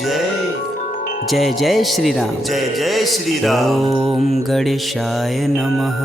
जय जय जय श्री राम। जय जय श्री राम। ओम गणेशाय नमः।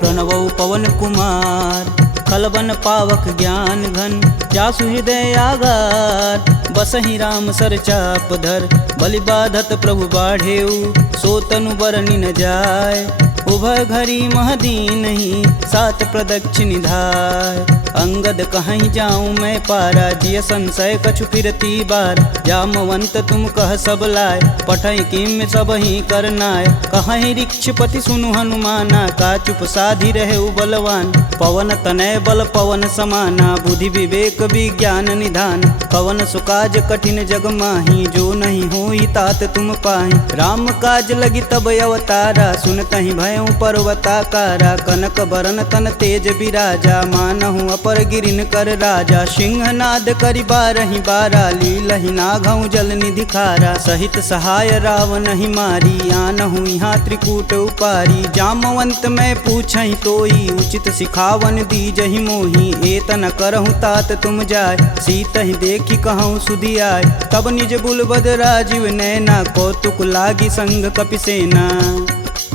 प्रणवौ पवन कुमार खलबन पावक ज्ञान घन, जासु हृदय आगार बसहि राम सर चाप धर। बलि बाधत प्रभु बाढ़ेऊ, सो तनु बरनि न जाय। उभय घरी महदीन ही, सात प्रदक्षिण धाय। अंगद कहीं जाऊं मैं पारा, जिय संशय कछु फिरती बार। जामवंत तुम कह सब लाय, पठई किम सब ही करनाय। कहीं ऋक्षपति सुनु हनुमाना, का चुप साधि रहे बलवान। पवन तनय बल पवन समाना, बुद्धि विवेक विज्ञान निधान। पवन सुकाज कठिन जग माही, जो नहीं होई तात तुम पाही। राम काज लगी तब अवतारा, सुनतहि भयउ पर्वताकारा। कनक बरन तन तेज बिराजा, मानहु अपर गिरिन कर राजा। सिंहनाद करि बारहि बारा, लीलहि नाघउ जल निधि खारा। सहित सहाय रावण ही मारी, आनहु यहाँ त्रिकूट उपारी। जामवंत मैं पूछहि तोई, उचित सिखावन दीजहि मोही। एतन करहु तात तुम जाय, सीतहि देखि कहूँ सुधियाय। तब निज बुलबद राजीव नैना, कौतुक लागी संग कपिसेना।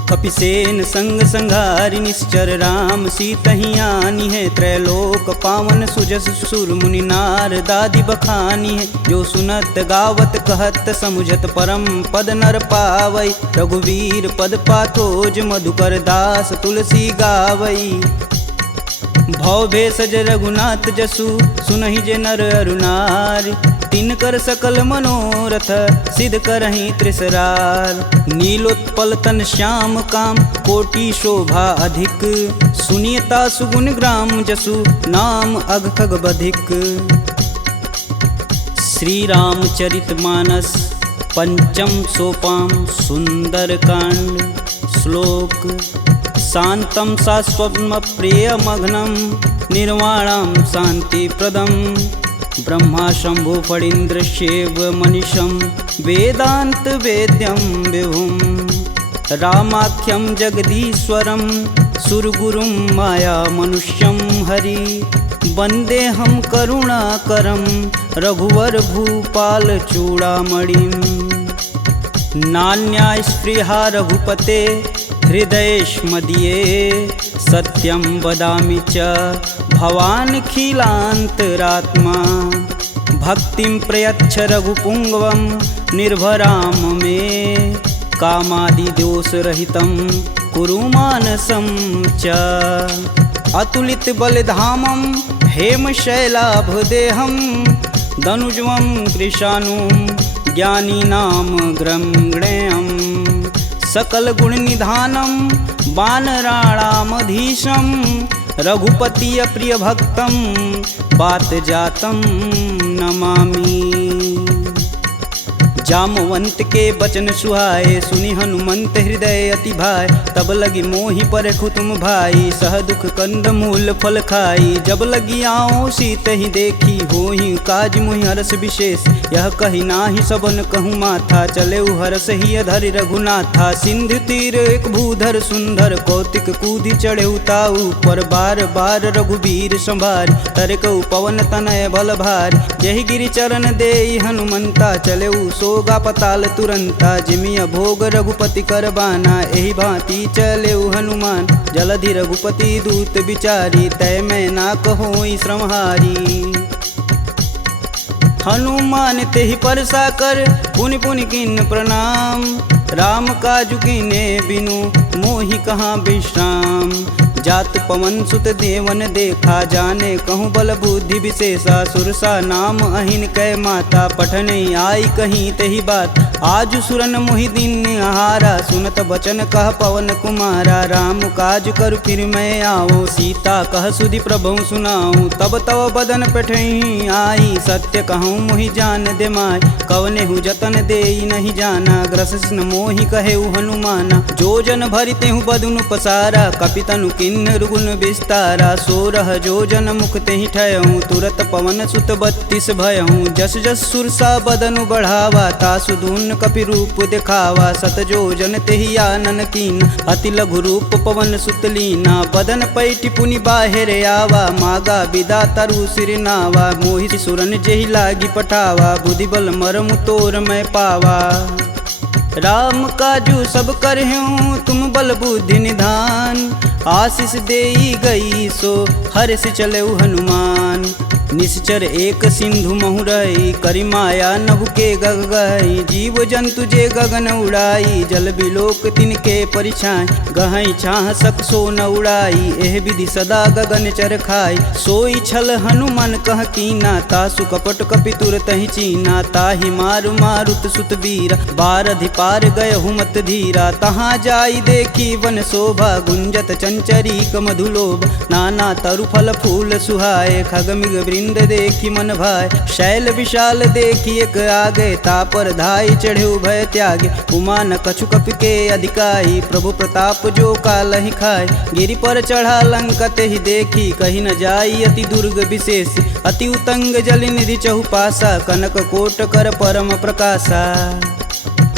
कपिसेन संग संघारि निश्चर, राम सीतहि आनी है। त्रैलोक पावन सुजस सुर मुनि नार, दादि बखानी है। जो सुनत गावत कहत समुझत, परम पद नर पावई। रघुवीर पद पाथोज, मधुकर दास तुलसी गावई। भव भेषज रघुनाथ जसु, सुनहि जे नर अरु नारी। तिनकर सकल मनोरथ, सिद्ध करहि त्रिसरार। नीलोत्पल तन श्याम काम, कोटि शोभा अधिक। सुनियता सुगुण ग्राम जसु, नाम अघ खग बधिक। श्री रामचरित मानस पंचम सोपान, सुंदर कांड। श्लोक शांतं शाश्वतं प्रियमघ्नं, निर्वाणं शांतिप्रदं। ब्रह्मा शंभु फणीन्द्रशैव मनीषं, वेदांत वेद्यं विभुं। रामाख्यं जगदीश्वरं, सुरगुरुं माया मनुष्यं हरि। वन्देऽहं करुणाकरं, रघुवर भूपाल चूड़ामणिं। नान्या स्पृहा रघुपते, हृदयेष्मदीये। सत्यं वदामि च भवानखिलान्तरात्मा। भक्तिं प्रयच्छ रघुपुङ्गवं, निर्भराम मे। कामादिदोषरहितं कुरु मानसं च। अतुलित बलधामं, हेमशैलाभदेहं। दनुजं कृशानुं, ज्ञानीनां ग्रम्गणेयम्। सकल गुण निधानं, वानराणामधीशं। रघुपति प्रिय भक्तं, बात जातं नमामि। जामवंत के बचन सुहाए, सुनि हनुमंत हृदय अति भाय। तब लगी मोहि परखु तुम भाई, सह दुख कंद मूल फल खाई। जब लगी आओ सीतहि देखी, होहि काज मुहि हरस विशेष। यह कही नाही सबन कहूँ माथा, चले हरस ही अधरि रघुनाथा। सिंधु तीर एक भूधर सुंदर, कौतिक कूदि चढ़े ताऊ पर। बार बार रघुबीर संभार, तरकऊ पवन तनय बल भार। यही गिरि चरण देई हनुमंता, चले सोगा पताल तुरंता। जिमिय भोग रघुपति कर बाना, एहि भांति चले हनुमान। जलधि रघुपति दूत बिचारी, तय मैं ना कहोई श्रमहारी। हनुमान तेहि परसा कर, पुनि पुनि किन्न प्रणाम। राम काजु कीन्हे बिनु, मोहि कहाँ विश्राम। जात पवन सुत देवन देखा, जाने कहूँ बल बुद्धि विशेषा। सुरसा नाम अहिन कै माता, पठने आई कहीं तही बात। आज सुरन मोहि दिन आहारा, सुनत बचन कह पवन कुमारा। राम काज कर फिर मैं आओ, सीता कह सुधि प्रभु सुनाऊं। तब तव बदन पठही आई, सत्य कहूँ मोहि जान दे माय। कवने हु जतन देई नहीं जाना, ग्रसिन मोहि कहेउ हनुमाना। जो जन भरिते हूँ बदनु पसारा, कपितनु किन्नर गुण विस्तारा। 16 जोजन मुख तेहि ठयहूँ, तुरत पवन सुत 32 भयहूँ। जस जस सुरसा बदनु बढ़ावा, तासु दून हनुमन कपि रूप दिखावा, सत जो जन तेहि आनन कीन, अति लघु रूप पवन सुत लीना, बदन पैठि पुनि बाहिर आवा, मागा बिदा तरु सिर नावा, मोहि सुरन जेहि लागी पठावा, बुद्धि बल मरमु तोर मैं पावा। राम काजू सब करहूँ तुम बल बुद्धि निधान, आशीष देई गई सो हर्ष चले हनुमान, निश्चर एक सिंधु महुरई, करि माया नभ के गग गई, जीव जंतु जे गगन उड़ाई, जल बिलोक तिनके परिछाई, गहई छाह सक सो न उड़ाई, एह विधि सदा गगन चर खाई, सोई छल हनुमान कह कीना, तासु कपट कपि तुरत ही चीना, ताहि मारु मारुत सुत वीर, बारधि पार गय हुमत धीरा, तहाँ जाई देखी वन शोभा, गुंजत चंचरी मधुलोभ, नाना तरु फल फूल सुहाए, खगमिग वृंद देखी मन भाय, शैल विशाल देखी एक आगे, तापर धाई चढ़े भय त्यागे, उमा न कछु कपि के अधिकाई, प्रभु प्रताप जो कालहि खाए, गिरि पर चढ़ा लंका तेहि देखी, कहीं न जाई अति दुर्ग विशेष, अति उतंग जल निधि चहुपासा, कनक कोट कर परम प्रकाशा,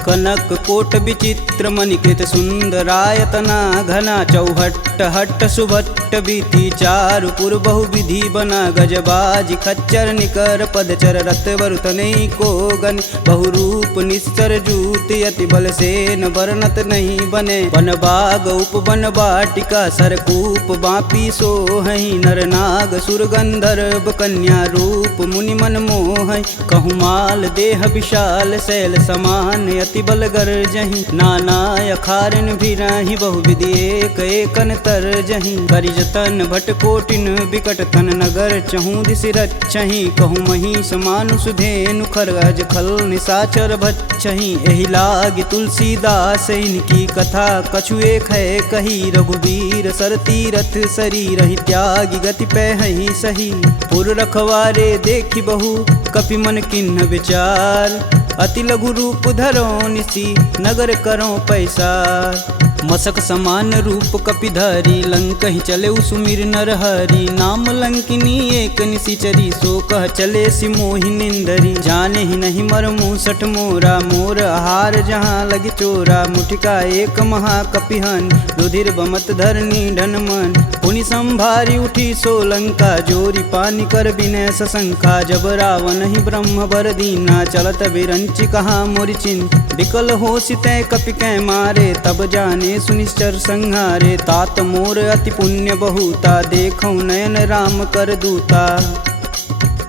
कनक कोट विचित्र मणिकृत सुंदरायतना, घना चौहट्ट हट्ट सुभट्ट बीती, चारु पुर बहु विधि बना, गजबाज खच्चर निकर पदचर, रत वरुतनई को गन, बहुरूप निश्चर जूति, अति बल सेन वर्णत नहीं बने, वन बाग उपवन बाटिका, सरकूप बापी सोहई, नर नाग सुर गंधर्व कन्या, रूप मुनि मन मोहई, कहूँ देह विशाल शैल समान, अति बल गर्जहि, नाना अखारन भिराहि, बहुविधि एक एकन तरजहि, करि जतन भट कोटिन विकट तन, नगर चहूँ दिस रचहि, कहूँ महिष मानुष धेनु, खरगज खल निशाचर भच्छहि, एहि लागी तुलसीदास इनकी कथा, कछु एक है कही, रघुवीर सर तीरथ शरीर, त्यागी गति पैहि सही, पुर रखवारे देखी बहु कपि मन किन्ह विचार, अति लघु रूप धरो निसी नगर करो पैसार, मसक समान रूप कपिधरी, लंक ही चले सुमिर नर हरि, नाम लंकिनी एक निशिचरी, सो कह चले सि मोहि निंदरी, जाने ही नहीं मर मूसठ मोरा, मोर आहार जहाँ लगी चोरा, मुठिका एक महाकपिहन, रुधिर बमत धरनी ढन मन, पुनि संभारी उठी सो लंका, जोरी पानी कर बिनय सशंका, जब रावण ही ब्रह्म बर दीना, चलत बिरंचि कहा मोरि चिन्ह, विकल हो सितै कपि कै मारे, तब जाने सुनिश्चर संहारे, तात मोर अति पुण्य बहुता, देखौ नयन राम कर दूता,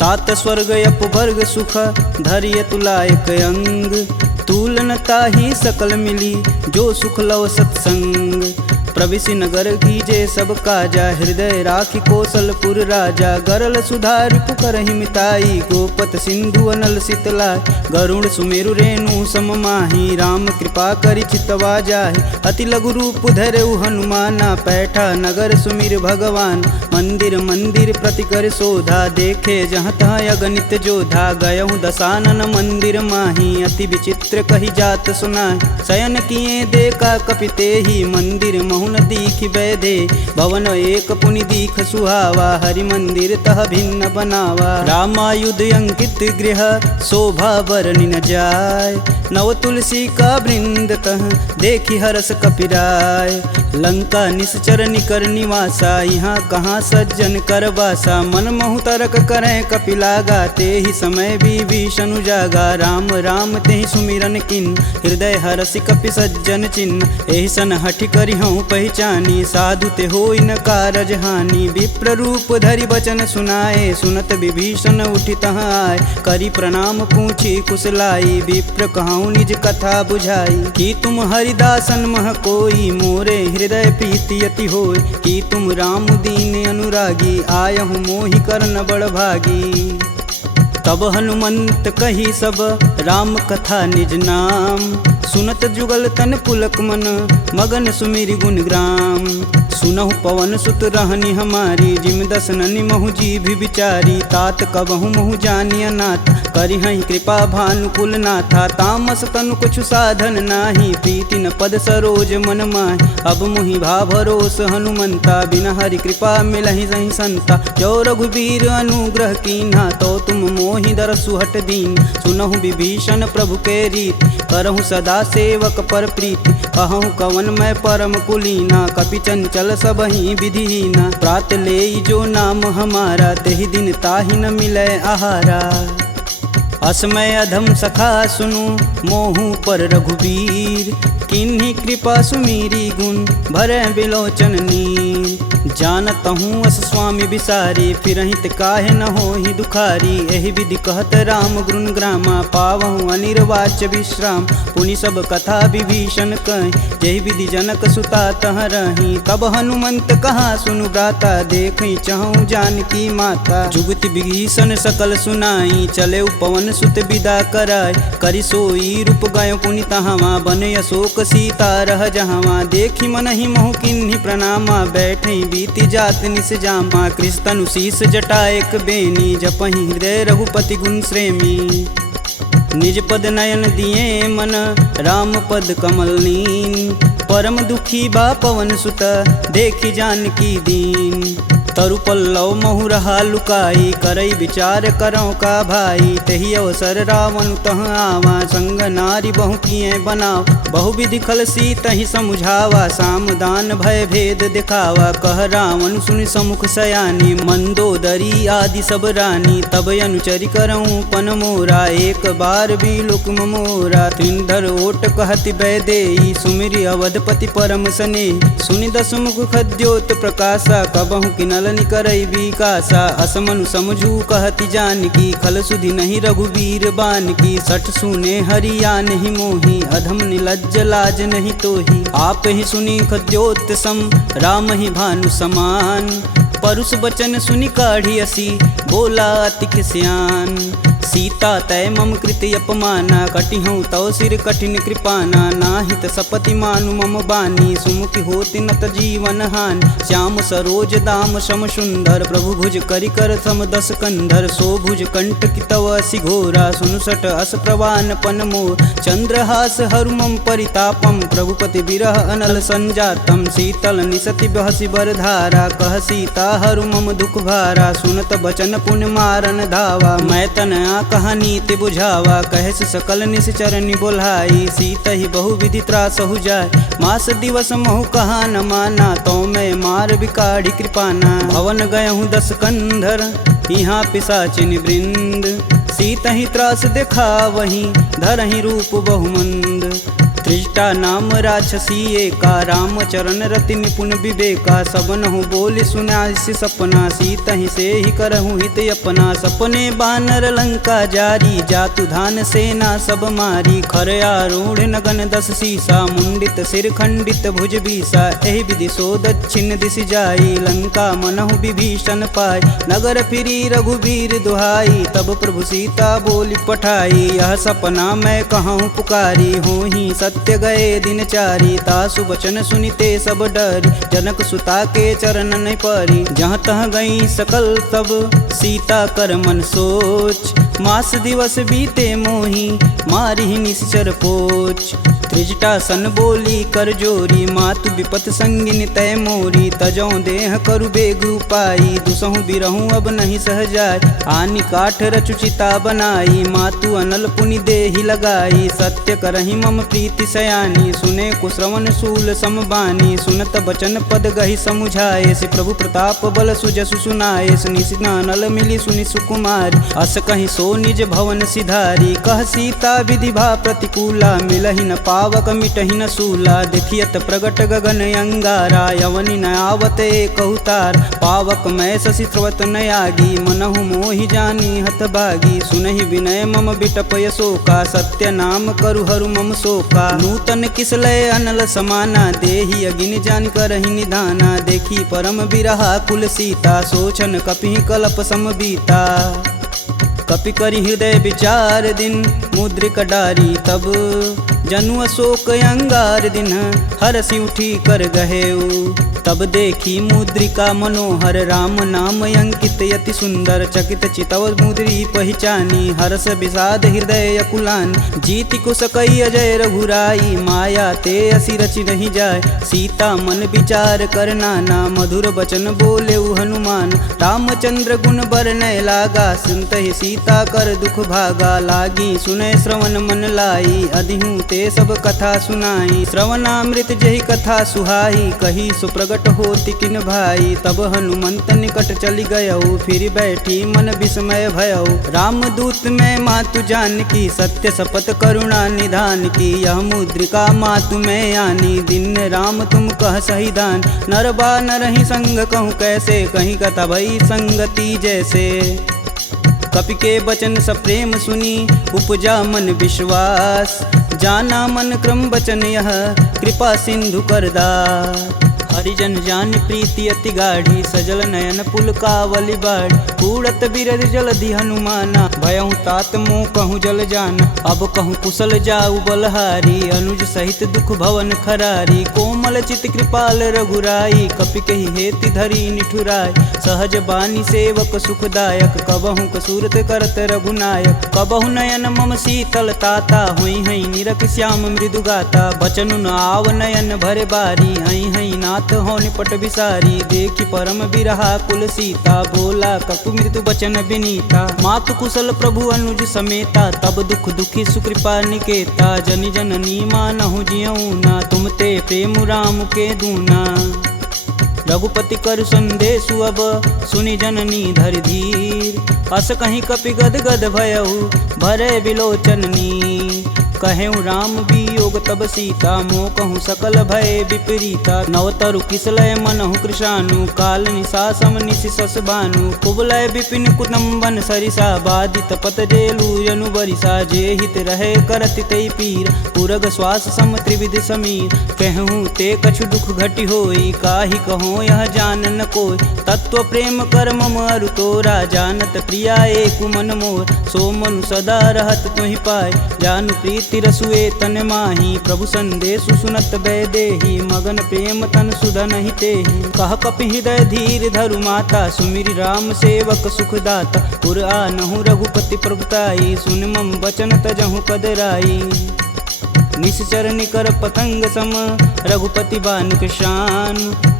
तात स्वर्ग अपवर्ग सुख, धरिय तुलायक अंग, तूलन ताहि सकल मिली, जो सुख लव सत्संग, प्रविशि नगर कीजे सब काजा, हृदय राखि कौशलपुर राजा, गरल सुधार पुकरहि मिताई, गोपत सिंधु अनल शीतलाय, गरुड़ सुमेरु रेणु सम माही, राम कृपा करि चितवा जाहि, अति लघु रूप धरऊ हनुमाना, पैठा नगर सुमिर भगवान, मंदिर मंदिर प्रति कर शोधा, देखे जहाँ तहाँ अगणित जोधा, गयहु दसानन मंदिर माही, अति विचित्र कही जात सुनाय, शयन किए देखा कपि तेहि, मंदिर महु न दीख बैधे, भवन एक पुनि दीख सुहावा, हरि मंदिर तह भिन्न बनावा, रामायुध अंकित गृह शोभा बरनि न जाय, नव तुलसी का वृंद तह देखी हरस कपिराय, लंका निश्चर निकर निवासा, यहाँ कहाँ सज्जन कर बासा, मन महु तरक करें कपिलागा, ते ही समय विभीषण जागा, राम राम ते ही सुमिरन किन, हृदय हरसि कपि सज्जन चिन्ह, एहि सन हठि करि हूँ पहचानी, साधु ते होई न कारज हानि, विप्र रूप धरि बचन सुनाए, सुनत विभीषण उठि तहाँ आए, करि प्रणाम पूछी कुशलाई, विप्र कहूँ निज कथा बुझाई, कि तुम हरिदासन मह कोई, मोरे हृदय प्रीति अति होय, कि तुम राम दीन अनुरागी, आयहु मोहि करन बड़ भागी, तब हनुमंत कही सब राम कथा निज नाम, सुनत जुगल तन पुलक मन, मगन सुमिरि गुण ग्राम, सुनहु पवन सुत रहनी हमारी, जिम दसननि महु जी भी विचारी। तात कबहु महु जानिय नाथ, करिहहि कृपा भानुकुल नाथा। तामस तनु कुछु साधन नाही, प्रीति न पद सरोज मन माहि। अब मुहि भा भरोस हनुमंता, बिना हरि कृपा मिलहि सही संता। जो रघुबीर अनुग्रह कीन्हा, तो तुम मोहि दरसु हट दीन। सुनहु विभीषण प्रभु के रीति, करहु सदा सेवक पर प्रीति। कहूँ कवन मैं परम कुलीना, कपि चंचल सबहि विधिहीना। प्रात लेई जो नाम हमारा, तेहि दिन ताहि न मिलै आहारा। असमय अधम सखा सुनु, मोहु पर रघुबीर। किन्हीं कृपा सुमीरी गुण, भरै बिलोचन नीर। जानत हूँ अस स्वामी बिसारी, फिरहित काहे न होहि दुखारी। एहि विधि कहत राम गुण ग्रामा, पावहु अनिर्वाच्य विश्राम। पुनि सब कथा विभीषण कहि, जेहि विधि जनक सुता तह रही। तब हनुमंत कहा सुनु भ्राता, देखहि चहु जानकी माता। जुगति विभीषण सकल सुनाई, चले पवन सुत विदा कराय। करि सोई रूप गयो पुनि तहावा, बन अशोक सीता रह जहावा। देखि मनहि महु किन्हीं प्रणामा, बैठे बीति जात निस जामा। कृष्ण शीस जटा एक बेनी, जपहि हृदय रघुपति गुण श्रेमी। निज पद नयन दिए मन, राम पद कमल नीन। परम दुखी बा पवन सुत, देखि जानकी दीन। तरु पल्लव महु रहा लुकाई, करई विचार करौ का भाई। तही अवसर रावण तह आवा, संग नारी बहु किए बनाव। बहु विधि खल सीतहि समुझावा, साम दान भय भेद दिखावा। कह रावण सुनि समुख सयानी, मंदोदरी आदि सब रानी। तब अनुचरि करऊँ पन मोरा, एक बार भी लुक मोरा। त्रिंधर ओट कहति बैदेई, सुमिरि अवधपति परम स्नेही। सुनि दसमुख खद्योत प्रकाशा, कबहु किनल करई विकासा। असमनु समझू कहति जानकी, खल सुधि नहीं रघुबीर बान की। सठ सुने हरिया नहीं मोही, अधम निलज्ज लाज नहीं तोही। आप ही सुनी खद्योत सम, राम ही भानु समान। परुष बचन सुनि काढ़ी असी, बोला अति खिसियान। सीता तय मम कृति अपमाना, कटिहूँ तव सिर कठिन कृपाना। नाहित सपति मानु मम बानी, सुमुखि होति नत जीवन हानि। श्याम सरोज दाम सम सुंदर, प्रभु भुज करि कर सम दस कंधर। सो भुज कंठ की तव असि घोरा, सुनुसट अस प्रवान पन मोर। चंद्रहास हरु मम परितापम, प्रभुपति बिरह अनल संजातम। शीतल निसति बहसि बर धारा, कह सीता हरु मम दुख भारा। सुनत बचन पुन मारन धावा, मैं तन कहानी ते बुझावा। कहस सकल निश्चरनि बोलाई, सीत ही बहु विधि त्रासहु जाय। मास दिवस महु कहा न माना, तो मैं मार बिकाढ़ी कृपाना। भवन गयहूँ दस कंधर, यहाँ पिशाचिन वृंद। सीत ही त्रास देखा वहीं, धरहि रूप बहुमंद। त्रिजटा नाम राक्षसी एका, राम चरण रति निपुण विवेका। सबनहु बोल सुनासि सपना, सीत ही से ही करहु हित अपना। सपने बानर लंका जारी, जातु धान सेना सब मारी। खर आरूढ़ नगन दस सीसा, मुंडित सिर खंडित भुज बीसा। एहि विधि सो दक्षिण दिश जाई, लंका मनहु विभीषण पाय। नगर फिरी रघुबीर दुहाई, तब प्रभु सीता बोली पठाई। यह सपना मैं कहूँ पुकारी, हूँ ही सत्य गए दिन चारी। तासु बचन सुनिते सब डरी, जनक सुता के चरण नहीं परी। जहाँ तह गई सकल तब सीता कर मन सोच। मास दिवस बीते मोही, मारी निश्चर पोच। त्रिजटा सन बोली कर जोरी, मातु विपत संगिन तय मोरी। तजौ देह करु बेग उपाई, दुसहु बिरहूँ अब नहीं सह जाय। आनि काठ रचुचिता बनाई, मातु अनल पुनि देहि लगाई। सत्य करहि मम प्रीति सयानी, सुने कुश्रवण शूल समबानी। सुनत बचन पद गहि समुझाए, से प्रभु प्रताप बल सुजसु सुनाए। निशिना नल मिली सुनि सुकुमारी, अस कहि सो निज भवन सिधारी। कह सीता विधि भा प्रतिकूला, मिलहि न पावक मिटहि न सूला। देखियत प्रगट गगन अंगारा, यवनि न आवत एक अवतार। पावक मैं शशि स्रवत न आगी, मनहु मोहि जानी हत भागी। सुनहि विनय मम बिटपय शोका, सत्य नाम करु हरु मम शोका। नूतन किसलय अनल समाना, देहि अगिन जान करहि निधाना। देखी परम बिरहा कुल सीता, सोचन कपि कलप सम बीता। कपि करि हृदय विचार दिन, मुद्रिक डारी तब। जनु अशोक अंगार दिन, हरसि उठी कर गहेऊ। तब देखी मुद्रिका मनोहर राम नाम अंकित यति सुंदर चकित चितव मुद्री पहचानी हर्ष विषाद हृदय अकुलान जीति को सकई अजय रघुराई माया ते असी रचि नहीं जाय सीता मन विचार कर नाना मधुर बचन बोले हनुमान रामचंद्र गुण बरनय लागा सुनत ही सीता कर दुख भागा लागी सुनय श्रवण मन लाई अधिहूँ ते सब कथा सुनाई श्रवणामृत जही कथा सुहाई कही सुप्रगट होति किन भाई तब हनुमंत निकट चली गयऊ फिर बैठी मन विस्मय भयऊ रामदूत में मातु जानकी सत्य शपथ करुणा निधान की यह मुद्रिका मातु में आनी दिन राम तुम कह सही दान नरबा नरहि संग कहूँ कैसे कहीं कथा भई संगति जैसे कपि के बचन सप्रेम सुनी उपजा मन विश्वास जाना मन क्रम बचन यह कृपा सिंधु करदा हरिजन जान प्रीति अति गाढ़ी सजल नयन पुल कावली बाढ़ उड़त बिरद जलधि हनुमाना भयहु तात मोह कहूँ जल जान अब कहूँ कुशल जाऊ बलहारी अनुज सहित दुख भवन खरारी कोमल चित कृपाल रघुराई कपि कही हेति धरी निठुराय सहज बानी सेवक सुखदायक कबहु कसूरत करत रघुनायक कबहु नयन मम शीतल ताता हुई हई निरख श्याम मृदु गाता बचनु न आव नयन भरे बारी हई हई नाथ हो निपट विसारी देखी परम बिरहा कुल सीता बोला कपु मृदु बचन विनीता मातु कुशल प्रभु अनुज समेता तब दुख दुखी सुकृपा निकेता जनि जननी मानहु जियऊ ना तुम ते प्रेम राम के दूना रघुपति कर संदेशु अब सुनि जननी धरि धीर अस कहीं कपि गद गद भयऊ भरे बिलोचननी कहेऊ राम वियोग तब सीता मोह कहूँ सकल भय विपरीता नवतरु किसलय मनहु कृशानु काल निशा सम निशि सस बानु कुबलय विपिन कुटुम्बन सरिसा बाधित पत जेलु जनु बरिसा जे हित रहे करति तै पीर पुरग श्वास सम त्रिविध समीर कहूँ ते कछु दुख घटि होई काहि कहो यह जान न कोय तत्व प्रेम कर मम अरु तोरा जानत प्रिया एक मन मोर सो मनु सदा रहत तुहि पाय जानु प्रीति रसुए तन माही प्रभु संदेशु सुनत बैदेही मगन प्रेम तन सुधन हितेहि कह कपि हृदय धीर धरु माता सुमिरि राम सेवक सुखदाता पुर आनहु रघुपति प्रभुताई सुन मम बचन तजहु कदराई निश्चर निकर पतंग सम रघुपति बानिक शान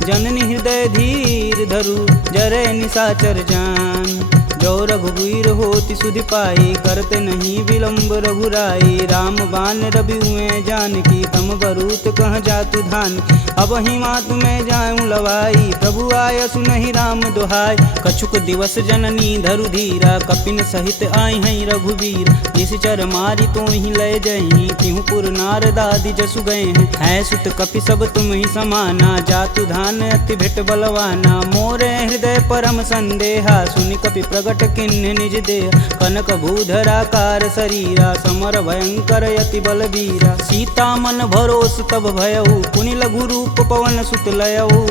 जननी हृदय धीर धरु जरे निशाचर जान जो रघुवीर होति सुधि पाई करते नहीं विलम्ब रघुराई राम बान रवि हुए जानकी तम बरूत कह जातु धान अब ही मातु में जाऊं लवाई प्रभु आय सुनहि राम दुहाई कछुक दिवस जननी धरु धीरा कपिन सहित आई हैं रघुवीर निश्चर मारी तो ही लय जही तिहु पुर नारदादि जसु गए हैं है सुत कपि सब तुम ही समाना जातु धान अति भेट बलवाना मोरे हृदय परम संदेहा सुनि कपि प्रगट किन्ह निज देह कनक भूधराकार शरीरा समर भयंकर यति बलबीरा सीता मन भरोस तब भयऊ पुनि लघु रूप पवन सुत लयऊ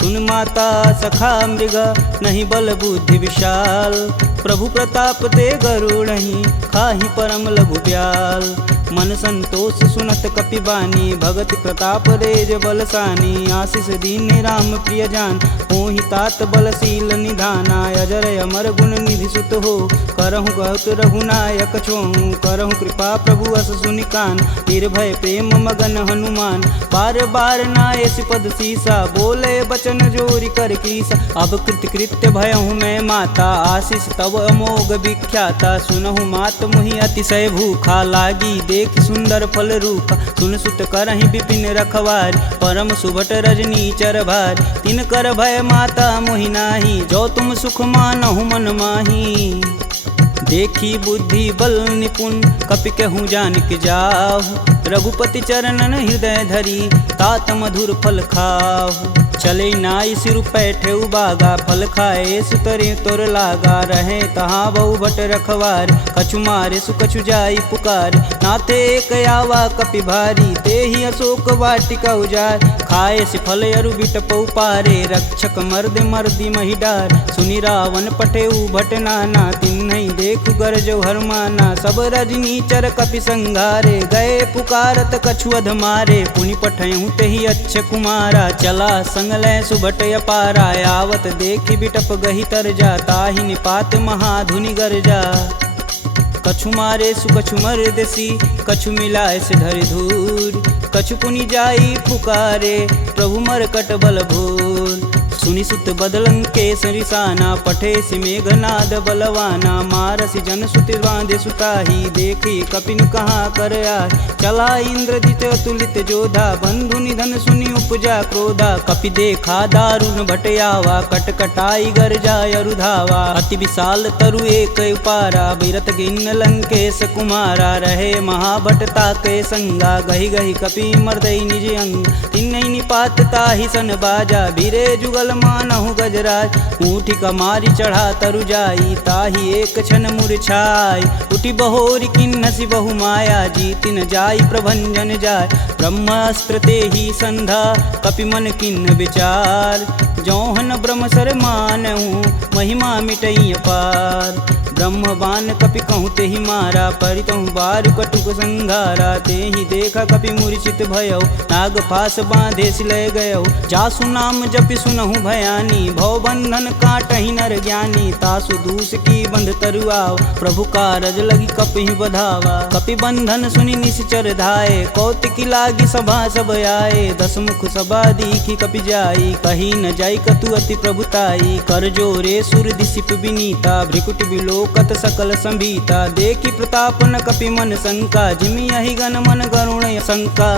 सुन माता सखा मृग नहीं बल बुद्धि विशाल प्रभु प्रताप ते गरुड़हि खाहि परम लघु ब्याल मन संतोष सुनत कपि बानी भगति प्रताप रेज बलसानी आशीष दीन राम प्रिय जान होहि तात बलशील निधाना अजर अमर गुण निधि सुत हो करहु कहत रघुनायक छोहु करहु कृपा प्रभु अस सुनिकान निर्भय प्रेम मगन हनुमान बार बार नायस पद सीसा बोले बचन जोरी कर कीसा अब कृत्य भयहु मैं माता आशीष तब अमोघ विख्याता सुनहु मात मुहि अतिशय भूखा लागी देख सुंदर फल रूप सुन सुत करहि विपिन रखवार परम सुभट रजनी चर भार तिन कर भय माता मोहि नाही जो तुम सुख मानहु मन माही देखी बुद्धि बल निपुण कपि कहूँ जानक जाहु रघुपति चरणन हृदय धरी तात मधुर फल खाहु चले नाई सिर पैठे बागा, फल खाए सुतरे तोर लागा। रहे तहाँ बहु भट रखवार, कछु मारे सु कछु जाई पुकार। नाथे एक आवा कपि भारी, ते ही अशोक वाटिका उजार। खाए से फल अरु बिटपौ पारे, रक्षक मर्द मर्दी महिडार। सुनि रावण पठेऊ भट नाना, तिन्हि देखु गरजौ हरमाना। सब रजनीचर कपि संघारे, गए पुकारत कछु अध मारे। पुनि पठयहु तेहि अच्छ कुमारा, चला संग लै सुभट अपारा। आवत देखि बिटप गहि तरजा, ताहि निपात महाधुनि गरजा। कछु मारे सु कछु मर्दसी, कछु मिलाए से धरि धूर। कछु पुनि जाई पुकारे, प्रभु मरकट बल भूर। सुनि सुत बदलंकेश रिसाना, पठे सि मेघनाद बलवाना। मारसि जन सुति बांधे सुताही, देखी कपिन कहाँ कर आय। चला इंद्रजित अतुलित जोधा, बंधु निधन सुनि उपजा क्रोधा। कपि देखा दारुण भट आवा, कटकटाई गरजा अरुधावा। अति विशाल तरु एक उपारा, बिरत गिन्न लंकेश कुमारा। रहे महाभट ताके संगा, गहि गहि कपि मर्दई निज अंग। तिन्हि निपात ताहि सन बाजा, भीरे जुगल मानहु गजराज। ऊँठी कमारी चढ़ा तरु जाई, ताहि एक क्षण मूर्छाई। उठि बहोरी किन्नसी बहु माया, जीति न जाई प्रभंजन जाय। ब्रह्मास्त्र तेहि संधा, कपि मन किन्न विचार। जौहन ब्रह्म सर मानहु, महिमा मिटई अपार। ब्रह्म बान कपि कहूँ तेहि मारा, परितहु बारु कटुक संघारा। तेहि देखा कपि मूर्छित भयउ, नाग पास बांधे सिलय गयउ। जासु नाम जपि सुनहु भयानी, भव बंधन काटहि नर ज्ञानी। तासु दूस की बंध तरुआव, प्रभु कारज लगी कपि बधावा। कपि बंधन सुनि निश्चर धाये, कौतिकी लागी सभा सब आए। दस मुख सभा दीखी कपि जाई, कही न जाई कतु अति प्रभुताई। कर जोरे सुर दिसिप विनीता, भ्रिकुट बिलोकत सकल संभीता। देखी प्रताप न कपि मन शंका, जिमि यही गण मन गरुण शंका।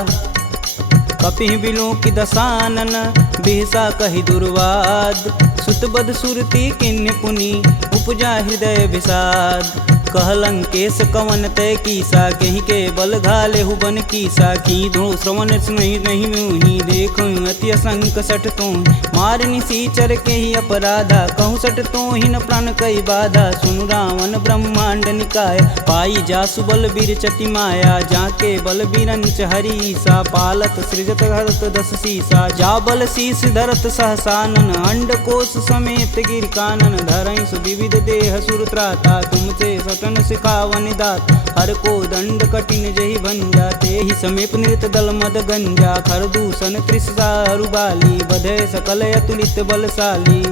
कपि बिलो की दसानन, बिहसा कहि दुर्वाद। सुतबद सुरती किन्य पुनि, उपजा हृदय विषाद। कहलंकेश कवन तय कीसा, कहीं के बल घाले हुबन कीसा। की धो श्रवण नहीं नहीं मुहि, देखो अति असंक सठ तो। मार निसीचर के ही अपराधा, कहूँ सठ तो ही न प्राण कई बाधा। सुनु रावण ब्रह्मांड निकाय, पाई जासु बल बीर चति माया। जाके बल बीरंच हरीसा, पालत सृजत हरत दस सीसा। जा बल शीस धरत सहसानन, अंड कोश समेत गिर कानन। धरई सुविविध देह सुर त्राता, तुमसे सटन सिखावन दात। हर को दंड कठिन जहि भंजा, तेहि समीप नृत दल मद गंजा। खरदूषण त्रिषा अरुबाली, बधे सकल अतुलित बलशाली।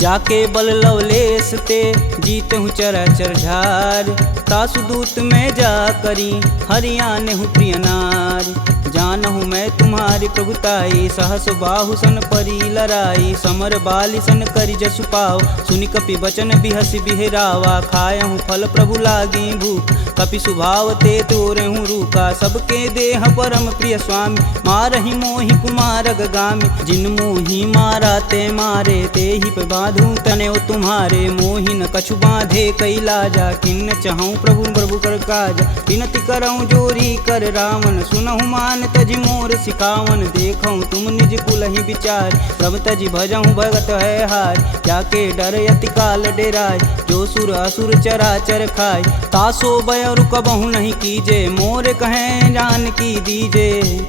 जाके बल लवलेश ते, जीतहु चराचर झार। तासु दूत में जा करी, हरियाने हूँ प्रिय नार। जानहु मैं तुम्हारी प्रभुताई, सहस बाहु सन परी लराई। समर बाली सन करि जसु पाव, सुनि कपि बचन बिहसि बिहरावा। खायहु फल प्रभु लागी भूख, कपि सुभाव ते तोरहु रूखा। सबके देह परम प्रिय स्वामी, मारहि मोहि कुमार गामी। जिन मोहि मारा ते मारे, तेहि पे बांधु तने तुम्हारे। मोहि न कछु बांधे कैलाजा, किन्न चहु प्रभु प्रभु कर काज। विनति करऊँ जोरी कर रावण, सुनहु मान तजि मोर सिखावन। देखऊँ तुम निज कुलहि विचार, प्रभ तजि भजहु भगत है हार। जाके डर यति काल डेराय, जो सुर असुर चराचर खाय। तासो भय रुकबहु नहीं कीजे, मोर कहें जान की दीजे।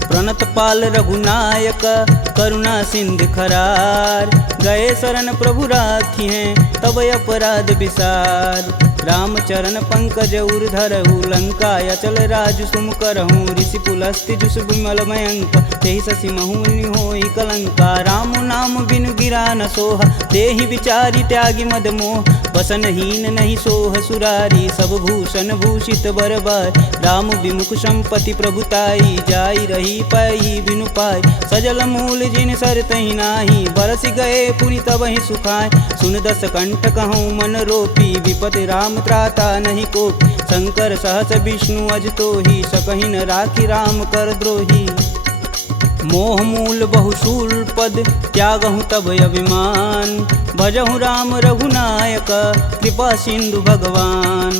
प्रणत पाल रघुनायक, करुणा सिंध खरार। गए शरण प्रभु राखी हैं, तब अपराध विसार। रामचरण पंकज उर धरहु, लंका अचल राजु सुम करहूँ। ऋषि पुलस्ति जुस विमल मयंक, तेहि शशि महुनि होई कलंका। राम नाम बिनु गिरा न सोहा, देहि विचारी त्यागी मद मोह। वसनहीन नहीं सोह सुरारी, सब भूषण भूषित बरबार। राम विमुख संपत्ति प्रभुताई, जाई रही पाई बिनु पाई। सजल मूल जिन सर तहि नाही, बरस गए पुनि तबहि सुखाय। सुन दस कंठ कहूँ मन रोपी, विपति राम त्राता नहीं कोपी। शंकर सहस विष्णु अज तोहि, सकहि न राखी राम कर द्रोही। मोह मूल बहुशूल पद, त्यागहु तब अभिमान। भजहु राम रघुनायक, कृपा सिंधु भगवान।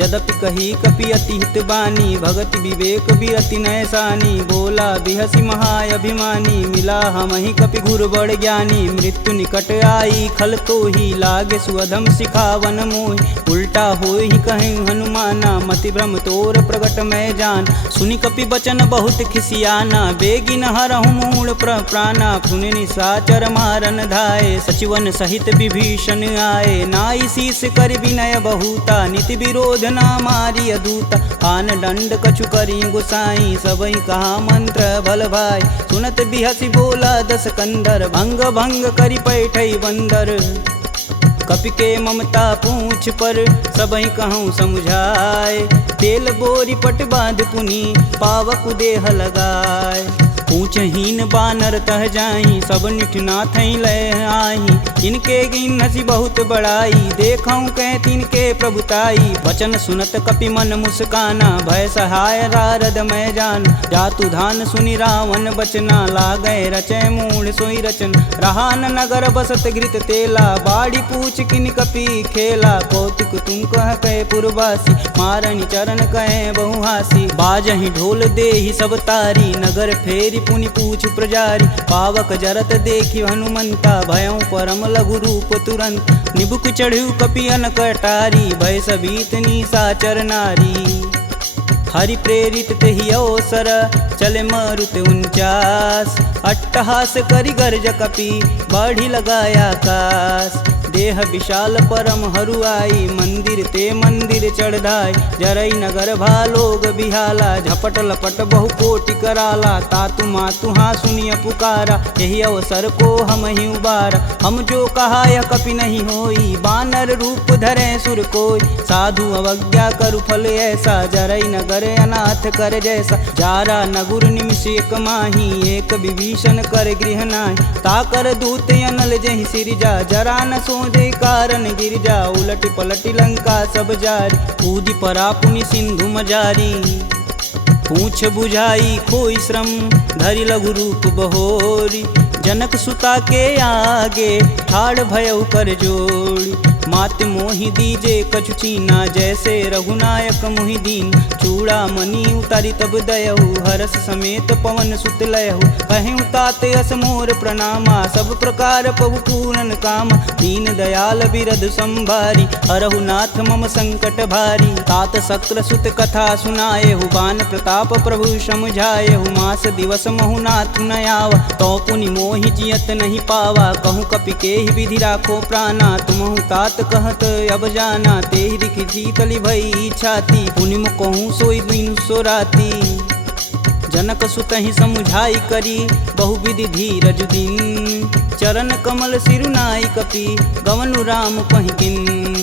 यद्यपि कही कपि अति हित बानी, भगति विवेक बिरति नैसानी। बोला बिहसी महाअभिमानी, मिला हमहि कपि गुर बड़ ज्ञानी। मृत्यु निकट आई खल तो ही, लागे सुअधम सिखावन मोहि। उल्टा होई कहीं हनुमाना, मति भ्रम तोर प्रगट मैं जान। सुनि कपि बचन बहुत खिसियाना, बेगिन हरहु मूल प्राणा। सुनि निशाचर मारन धाये, सचिवन सहित विभीषण आए। नाई शीस कर विनय बहुता, नीति विरोध ना मारी अदूता। आन दंड कछु करी गुसाई, सबई कहा मंत्र भल भाई। सुनत बिहसी बोला दस कंदर, भंग भंग करि पैठई बंदर। कपि के ममता पूछ पर, सबई कहूँ समझाए। तेल बोरी पट बांध पुनी, पावक देह लगाए। पूछहीन बानर तह जाही, सब निठना थई लय आही। इनके गिन हसी बहुत बड़ाई, देखऊँ कह तिनके प्रभुताई। वचन सुनत कपि मन मुस्काना, भय सहाय रारद मैं जान। जातु धान सुनि रावण बचना, लागय रचय मूढ़ सोई रचन। रहान नगर बसत घृत तेला, बाड़ी पूछ किन कपि खेला। कौतुक तुम कह कहे पुरवासी, मारणी चरण कहे बहुहासी। बाजहि ढोल देहि सब तारी, नगर फेरी पुनि पूछ प्रजारी। पावक जरत देखि हनुमंता, भयउ परम लघु रूप तुरंत। निबुक चढ़ू कपियन कटारी, भय सबीत निशाचर नारी। हरि प्रेरित तेहि अवसर, चले मारुत 49। अट्टहास करि गर्ज कपि, बाढ़ी लगाया आकाश। देह विशाल परम हरुआई, मंदिर ते मंदिर चढ़ाई। जरई नगर भालोग बिहाला, झपट लपट बहु कोटि कराला। तातु मातु हाँ सुनिय पुकारा, यही अवसर को हम ही उबारा। हम जो कहा यह कपि नहीं होई, बानर रूप धरे सुर कोई। साधु अवज्ञा करु फल ऐसा, जरई नगर अनाथ कर जैसा। जारा नगुर निमिष एक माही, एक विभीषण कर गृह नाहि। ताकर दूत अनल जहि सिरजा, जरा न सोजे कारण गिरजा। उलटि पलटि लंका सब जारी, कूदि परा पुनि सिंधु मजारी। पूछ बुझाई खोई श्रम, धरि लघु रूप बहोरी। जनक सुता के आगे, ठाड़ भयउ कर जोड़ी। मात मोहि दीजे कछु चीना, जैसे रघुनायक मोहि दीन। चूड़ा मणि उतारी तब दयहु, हरस समेत पवन सुत लयहु। कहें तात यस मोर प्रणामा, सब प्रकार प्रभु पूरन काम। दीन दयाल बिरध संभारी, हरहु नाथ मम संकट भारी। तात शक्र सुत कथा सुनाएहु, बान प्रताप प्रभु समझाएहु। मास दिवस महु नाथ न आवा, तो पुनि मोहि जियत नहीं पावा। कहूँ कपि के ही विधि राखो प्राणा, तुमहु तात कहत अब जाना। तेहि दिखि शीतली भई छाती, पुनि कहूँ सोई दिन सो राती। जनक सुतहि समुझाई करी, बहुविधि धीरज दिन। चरण कमल सिरुनाई कपि, गवनु राम पहिकिन।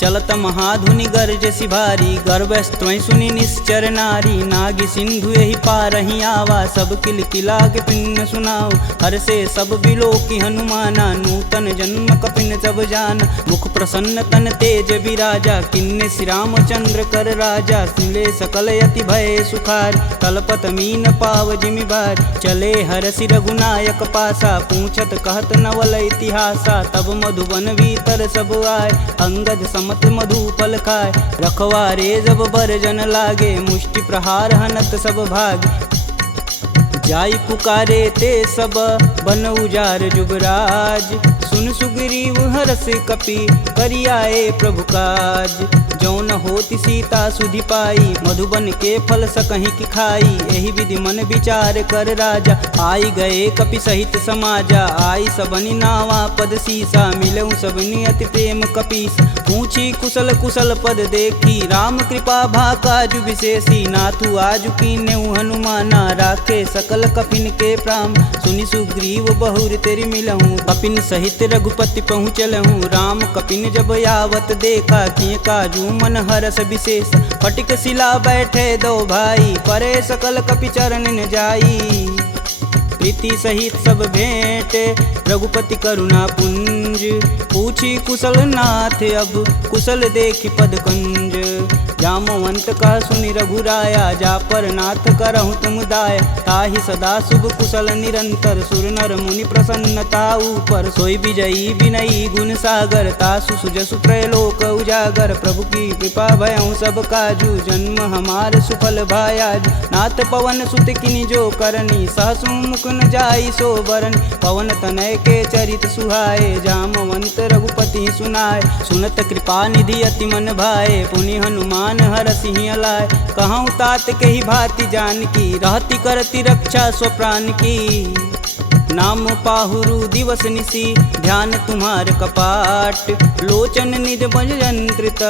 चलत महाधुनि गर्ज सिभारी, गर्भस्त्वं सुनि निश्चर नारी। नागी सिंधु यही पारहि आवा, सब किल किलाग पिन्न सुनाओ। हर से सब बिलोकि हनुमाना, नूतन जन्म कपिन सब जान। मुख प्रसन्न तन तेज विराजा, किन्ने श्री रामचंद्र कर राजा। सिले सकल यति भय सुखार, तलपत मीन पाव जिमि भार। चले हरसि रघुनायक पासा, पूछत कहत नवल इतिहासा। तब मधुबन भीतर सब आए, अंगद मत मधुपल खाए। रखवारे जब बरजन लागे, मुष्टि प्रहार हनत सब भाग। जाई पुकारे ते सब, बन उजार जुबराज। सुन सुग्रीव हरस कपि, करियाए प्रभु काज। जौन होति सीता सुधि पाई, मधुबन के फल सकहि की खाई। एहि विधि मन विचार कर राजा, आई गए कपि सहित समाजा। आई सबनि नावा पद सीसा, मिलऊँ सबनि अति प्रेम कपीस। पूछी कुशल कुशल पद देखी, राम कृपा भाकाजु विशेषी। नाथु आजु कीन्हु हनुमाना, राखे सकल कपिन के प्राम। सुनि सुग्रीव बहुर तेरि मिलहूँ, कपिन सहित रघुपति पहुँचलहूँ। राम कपिन जब यावत देखा, किए काजू मन हरस विशेष। फटिक शिला बैठे दो भाई, परे सकल कपि चरण न जाई। प्रीति सहित सब भेंट, रघुपति करुणा पुंज। पूछी कुशल नाथ अब, कुशल देखि पद कंज। जामवंत कह सुनि रघुराया, जा पर नाथ करहु तुम दाया। ताहि सदा शुभ कुशल निरंतर, सुर नर मुनि प्रसन्नता ऊपर। सोई विजयी विनयी गुण सागर, तासु सुजसु त्रैलोक उजागर। प्रभु की कृपा भयउ सब काजू, जन्म हमार सुफल भायाज। नाथ पवन सुत किनि जो करनी, सहसु मुख न जाई सो बरन। पवन तनय के चरित सुहाए, जामवंत रघुपति सुनाए। सुनत कृपा निधि अति मन भाए, पुनि हनुमान हर सिंह लाय। कहूँ तात के ही भांति जानकी, रहती करती रक्षा स्वप्राण की। नाम पाहुरु दिवस निसी, ध्यान तुम्हार कपाट। लोचन निज बज यंत्रित,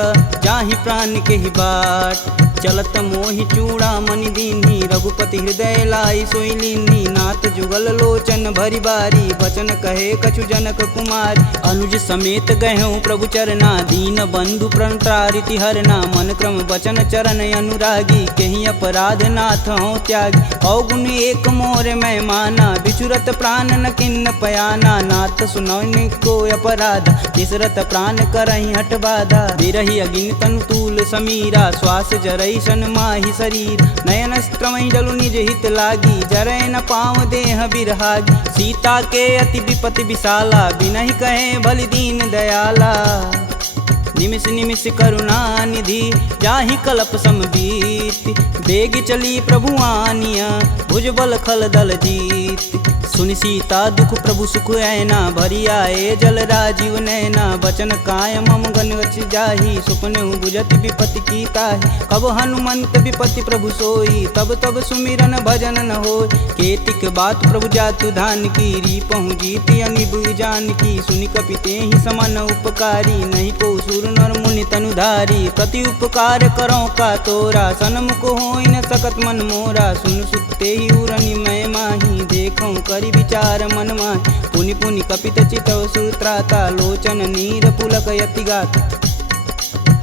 जाहि प्राण के ही बाट। चलत मोहि चूड़ामणि दीन्ही, रघुपति हृदय लाई सोई लीन्ही। नाथ जुगल लोचन भरी बारी, बचन कहे कछु जनक कुमार। अनुज समेत गहूँ प्रभु चरना, दीन बंधु प्रणतारिति हरना। मन क्रम बचन चरण अनुरागी, कहीं अपराध नाथ हो त्यागी। अवगुण एक मोर मैं माना, बिचुरत प्राण न किन्न पयाना। नाथ सुनौनि को अपराध, तिसरत प्राण करहि हठ बाधा। बिरहि अगिन तनु तूल समीरा, श्वास जरई सन माहि शरीर। नयन स्त्रमहि जलु निज हित लागी, जरै न पाँव देह बिरहागी। सीता के अति विपति विशाला, बिनहि कहे बलि दीन दयाला। निमिष निमिष करुणा निधि, जाहि कल्प समबीत। बेग चली प्रभु आनिया, भुजबल खल दल जीत। सुनि सीता दुख प्रभु सुख ऐना, भरी आए जल राजीव नैना। बचन काय मम गन गच जाहि, सुपने बुझत विपति की ताहि। कब हनुमंत विपति प्रभु सोई, तब तब सुमिरन भजन न होय। केतिक बात प्रभु जातु धान की, रीपहु जीति अनिब जानकी। सुनि कपि तेहि समान उपकारी, नहीं को सुर नर मुनि तनुधारी। प्रति उपकार करो का तोरा, सन्मुख होई न सकत मन मोरा। सुन सुते ही उरनि मैं माही, देखूं करि विचार मन माहि। पुनि पुनि कपित चितव सुत्राता, लोचन नीर पुलक यति गात।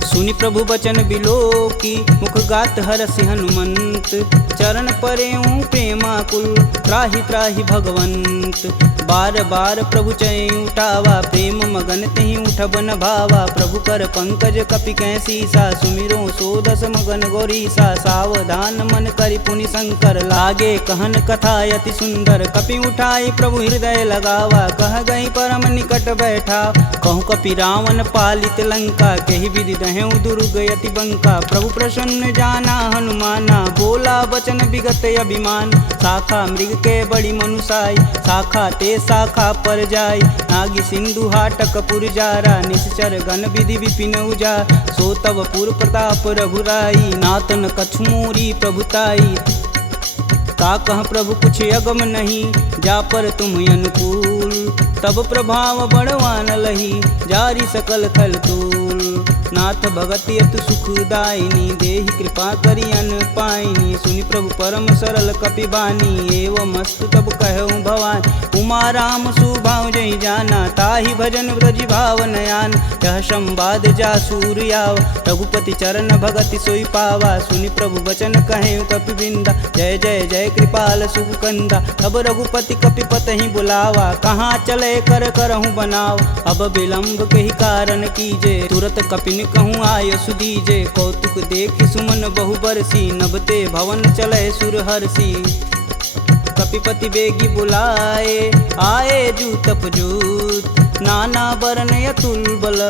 सुनि प्रभु बचन बिलोकी, मुख गात हरसि हनुमंत। चरण परेऊँ प्रेमाकुल, त्राहि त्राहि भगवंत। बार बार प्रभु चय उठावा, प्रेम मगन तेहि उठब न भावा। प्रभु कर पंकज कपि कै सीसा, सुमिरो सो दस मगन गौरीसा। सावधान मन करि पुनि शंकर, लागे कहन कथा अति सुंदर। कपि उठाई प्रभु हृदय लगावा, कह गई परम निकट बैठा। कहूँ कपि रावण पालित लंका, केहि विधि दहें दुर्ग यति बंका। प्रभु प्रसन्न जाना हनुमाना, बोला बचन विगत अभिमान। शाखा मृग के बड़ी मनुसाई, शाखा ते शाखा पर जाई। नागी सिंधु हाटक पुर जारा, निश्चर गण विधि विपिन उजा। सो तब पुर प्रताप रघुराई, नातन कछु मोरी प्रभुताई। का कह प्रभु कुछ अगम नहीं, जा पर तुम अनुकूल। तब प्रभाव बड़वान लही, जारी सकल खल तूल। नाथ भगति अतु सुखदायिनी, देहि कृपा करि अन पाइनी। सुनि प्रभु परम सरल कपि बानी, एवं मस्तु तब कहूँ भवानी। उमा राम सुभाव जहि जाना, ताहि भजन ब्रज भाव नयान। यह संवाद जासूर आवा, रघुपति चरण भगति सोई पावा। सुनि प्रभु बचन कहें कपि बिंदा, जय जय जय कृपाल सुख कंदा। तब रघुपति कपि पतहि बुलावा, कहाँ चले कर करहूँ बनाव। अब विलंब के ही कारण कीजे, तुरत कपिन कहूँ आय सुदीजे। कौतुक देखि सुमन बहु बरसी, नभते भवन चले सुर हरसी। कपिपति बेगी बुलाए, आए जूतप जूत। नाना बरन अतुल बल,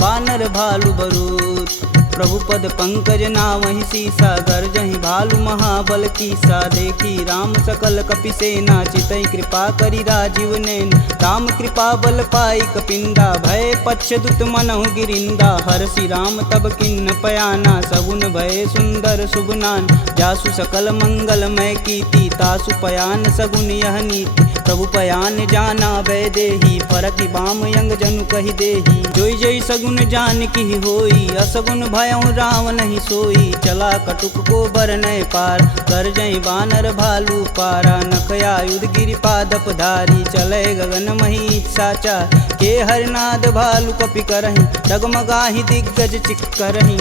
बानर भालु बरूत। प्रभु पद पंकज नावहि सीसा, गर्जहि भालु महाबल कीसा। देखी राम सकल कपि सेना, चितई कृपा करि राजीव नैन। राम कृपा बल पाई कपिंदा, भय पच्छ दुत मनहु गिरिंदा। हरसि राम तब किन्न पयाना, सगुन भय सुंदर शुभ नान। जासु सकल मंगलमय कीर्ति, तासु पयान सगुन यह नीति। प्रभु पयान जाना भय देही, फरकि बाम यंग जनु कहि देही। जोई जोई सगुन जान की होई, असगुन भयउ रावण ही सोई। चला कटुक को बरनय पार, कर जय बानर भालू पारा। नखया युध गिरि पादप धारी, चले गगन मही साचा। के हरनाद भालू कपि करहि, डगमगाहि दिग्गज चिक्करहि।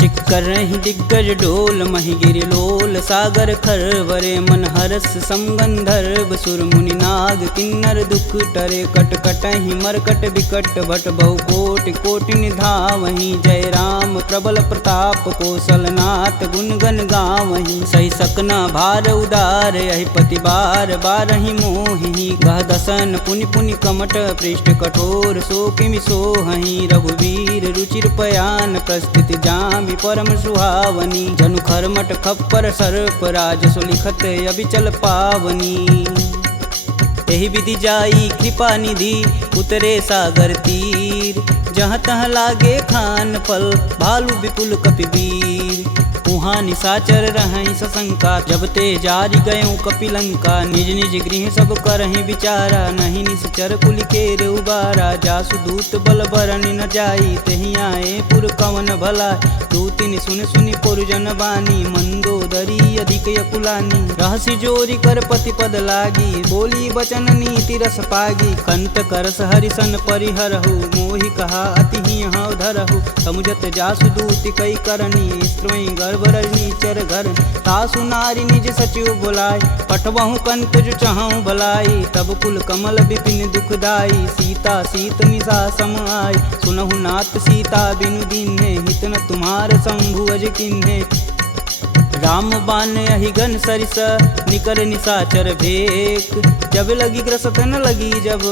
चिक्करहि दिग्गज डोल, महि गिरि लोल सागर खरवरे। मन हरस समगंधर्व सुर मुनि नाग, किन्नर दुख टरे। कट कटहि मरकट बिकट, भट बहु कोट कोटि कोटि निधावहीं। जय राम प्रबल प्रताप कौशलनाथ गुण गण गावहीं। सही सकना भार उदार यही पति बार बारहि मोहि। गह दसन पुनि पुनि कमट पृष्ठ कठोर सो किमि सोहहीं। रघुवीर रुचिर पयान प्रस्थिति जामि परम सुहावनी। जनु खरमट खप्पर सर्प राज सुलिखत अबिचल पावनी। यही विधि जाई कृपा निधि उतरे सागर तीर। जहाँ तहाँ लागे खान पल भालू विपुल कपिवीर। उहाँ निशाचर रहें सशंका जब ते जारि गयों कपिलंका। निज निज गृह सब करहीं विचारा नहीं निश्चर कुल केर उबारा। जासु दूत बल बरन न जाई तेहि आए पुर कवन भला। दूतिन सुन सुनि पुरजन बानी मंदोदरी अधिक यकुलानी। रहसि जोरी कर पति पद लागी बोली बचन नीति रस पागी। कंत करस हरिसन परिहरहु मोहि कहा अति हौ धरहु। समुझत जासु दूति कई करनी स्त्रोई गर्भ रजनी चर घर। तासु नारी निज सचिव बुलाय पठवहु कंत जो चहु भलाई। तब कुल कमल विपिन दुखदाई सीता सीत निशा सम आय। सुनहु नाथ सीता बिनु दीन्हे हित न तुम्हार शंभु अज किन्हे। राम बान अहिगन सरिस निकर निशाचर भेक। जब लगी ग्रसत न लगी जब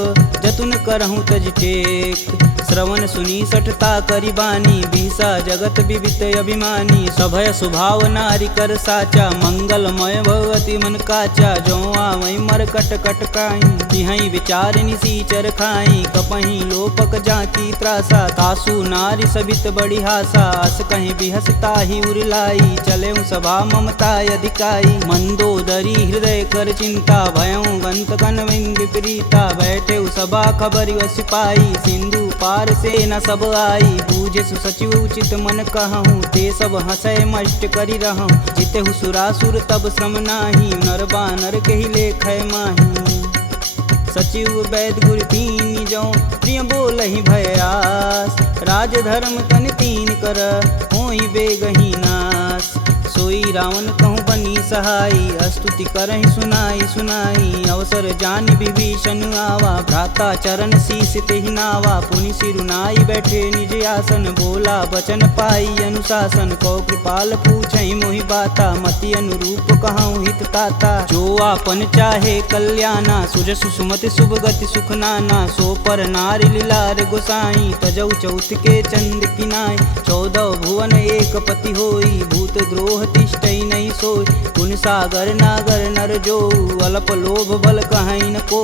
जतुन करहूँ तज टेक। श्रवण सुनी सठता करी बानी बिहसा जगत विवित अभिमानी। सभय स्वभाव नारी कर साचा मंगलमय भगवती मन काचा। जो आवै मर कट कट काई जिहई विचार निसीचर खाई। कपही लोपक जाकी त्रासा तासु नारी सबित बड़ी हासा। अस कहीं बिहसता ही उरलाई चले सभा ममता अधिकाई। मंदोदरी हृदय कर चिंता भयं गंत कन विपरीता। बैठे सभा खबर सिपाही सिंधु पार से न सब आई। बूझे सुसचिव उचित मन कहूँ ते सब हंसय मष्ट करी रहूँ। जिते सुरासुर तब श्रम नाही नर बानर के ही लेख माही। सचिव वैद गुरु तीन जो प्रिय बोलहि भयास। राज धर्म तन तीन कर होई बेगही नास। सोई रावण कहूँ बनी सहाई स्तुति करहि सुनाई सुनाई। अवसर जानि विभीषण आवा भ्राता चरण शीस तेहि नावा। पुनि सिरुनाई बैठे निज आसन बोला बचन पाई अनुशासन। कौ कृपाल पूछहि मोहि बाता मति अनुरूप कहूँ हित ताता। जो आपन चाहे कल्याणा सुजसु सुमति शुभ गति सुख नाना। सो पर नारी लीलार गोसाई तजौ चौथ के चंद किनाय। 14 भुवन एक पति होई भूत द्रोह तिष्ठई नहीं सोई। गुण सागर नागर नर जो अल्प लोभ बल कहीं न को।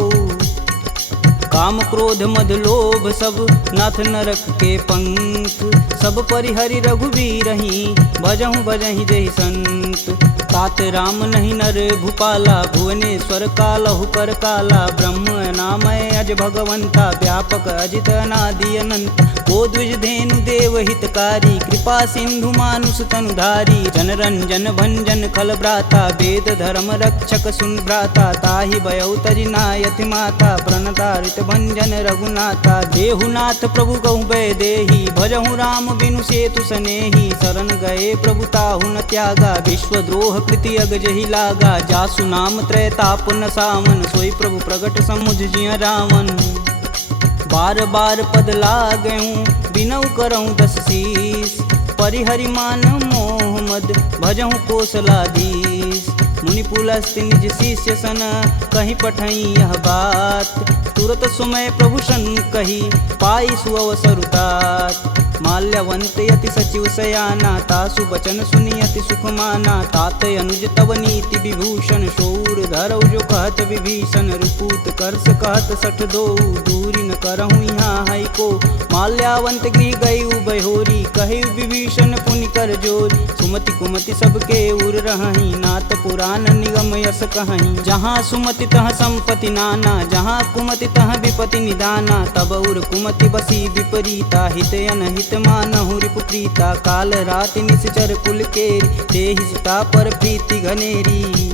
काम क्रोध मद लोभ सब नाथ नरक के पंख। सब परिहरि रघुवीरहि भजहु भजहि जहि संत। तात राम नहीं नर भूपाला भुवनेश्वर कालहु कर काला। ब्रह्म नामय अज भगवंता व्यापक अजित अनादि अनंत। को द्विज धेनु देव हितकारी कृपा सिंधु मानुष तनुधारी। जन रंजन भंजन खल भ्राता वेद धर्म रक्षक सुन भ्राता। ताहि भयउ तजि नायति माता प्रणतारित भंजन रघुनाथा। देहुनाथ प्रभु कहु भय देहि भजहु राम बिनु सेतु सनेहि। शरण गए प्रभु ताहु न त्यागा विश्वद्रोह कृति अग जहि लागा। जासु नाम त्रैताप न सावन सोई प्रभु प्रगट समुझ जिय रावण। बार बार पद लागऊँ बिनऊ करऊँ 10 शीस। परिहरि मान मोह मद भजहु कौशलाधीश। मुनि पुलस्त्य निज शिष्य सन कहीं पठई यह बात। तुरत सुमय प्रभु सन कही पाई सुअवसरुतात। माल्यवंत यति सचिव सयाना तासु बचन सुनि अति सुख माना। तात अनुज तव नीति विभूषण शौर धरऊ जो कहत विभीषण। रुपूत करस कहत सठ दो दूरी न करहूँ यहाँ है को। माल्यावंत गृह गई बहोरी कही विभीषण पुनि कर जोरी। सुमति कुमति सबके उर रही नाथ पुराण निगम यस कहीं। जहाँ सुमति तह संपत्ति नाना जहाँ कुमति तह विपति निदाना। तब उर कुमति बसी विपरीता हित अनहित मानहु रिपुप्रीता। काल राति निश्चर कुल केरी तेहि सुता पर प्रीति घनेरी।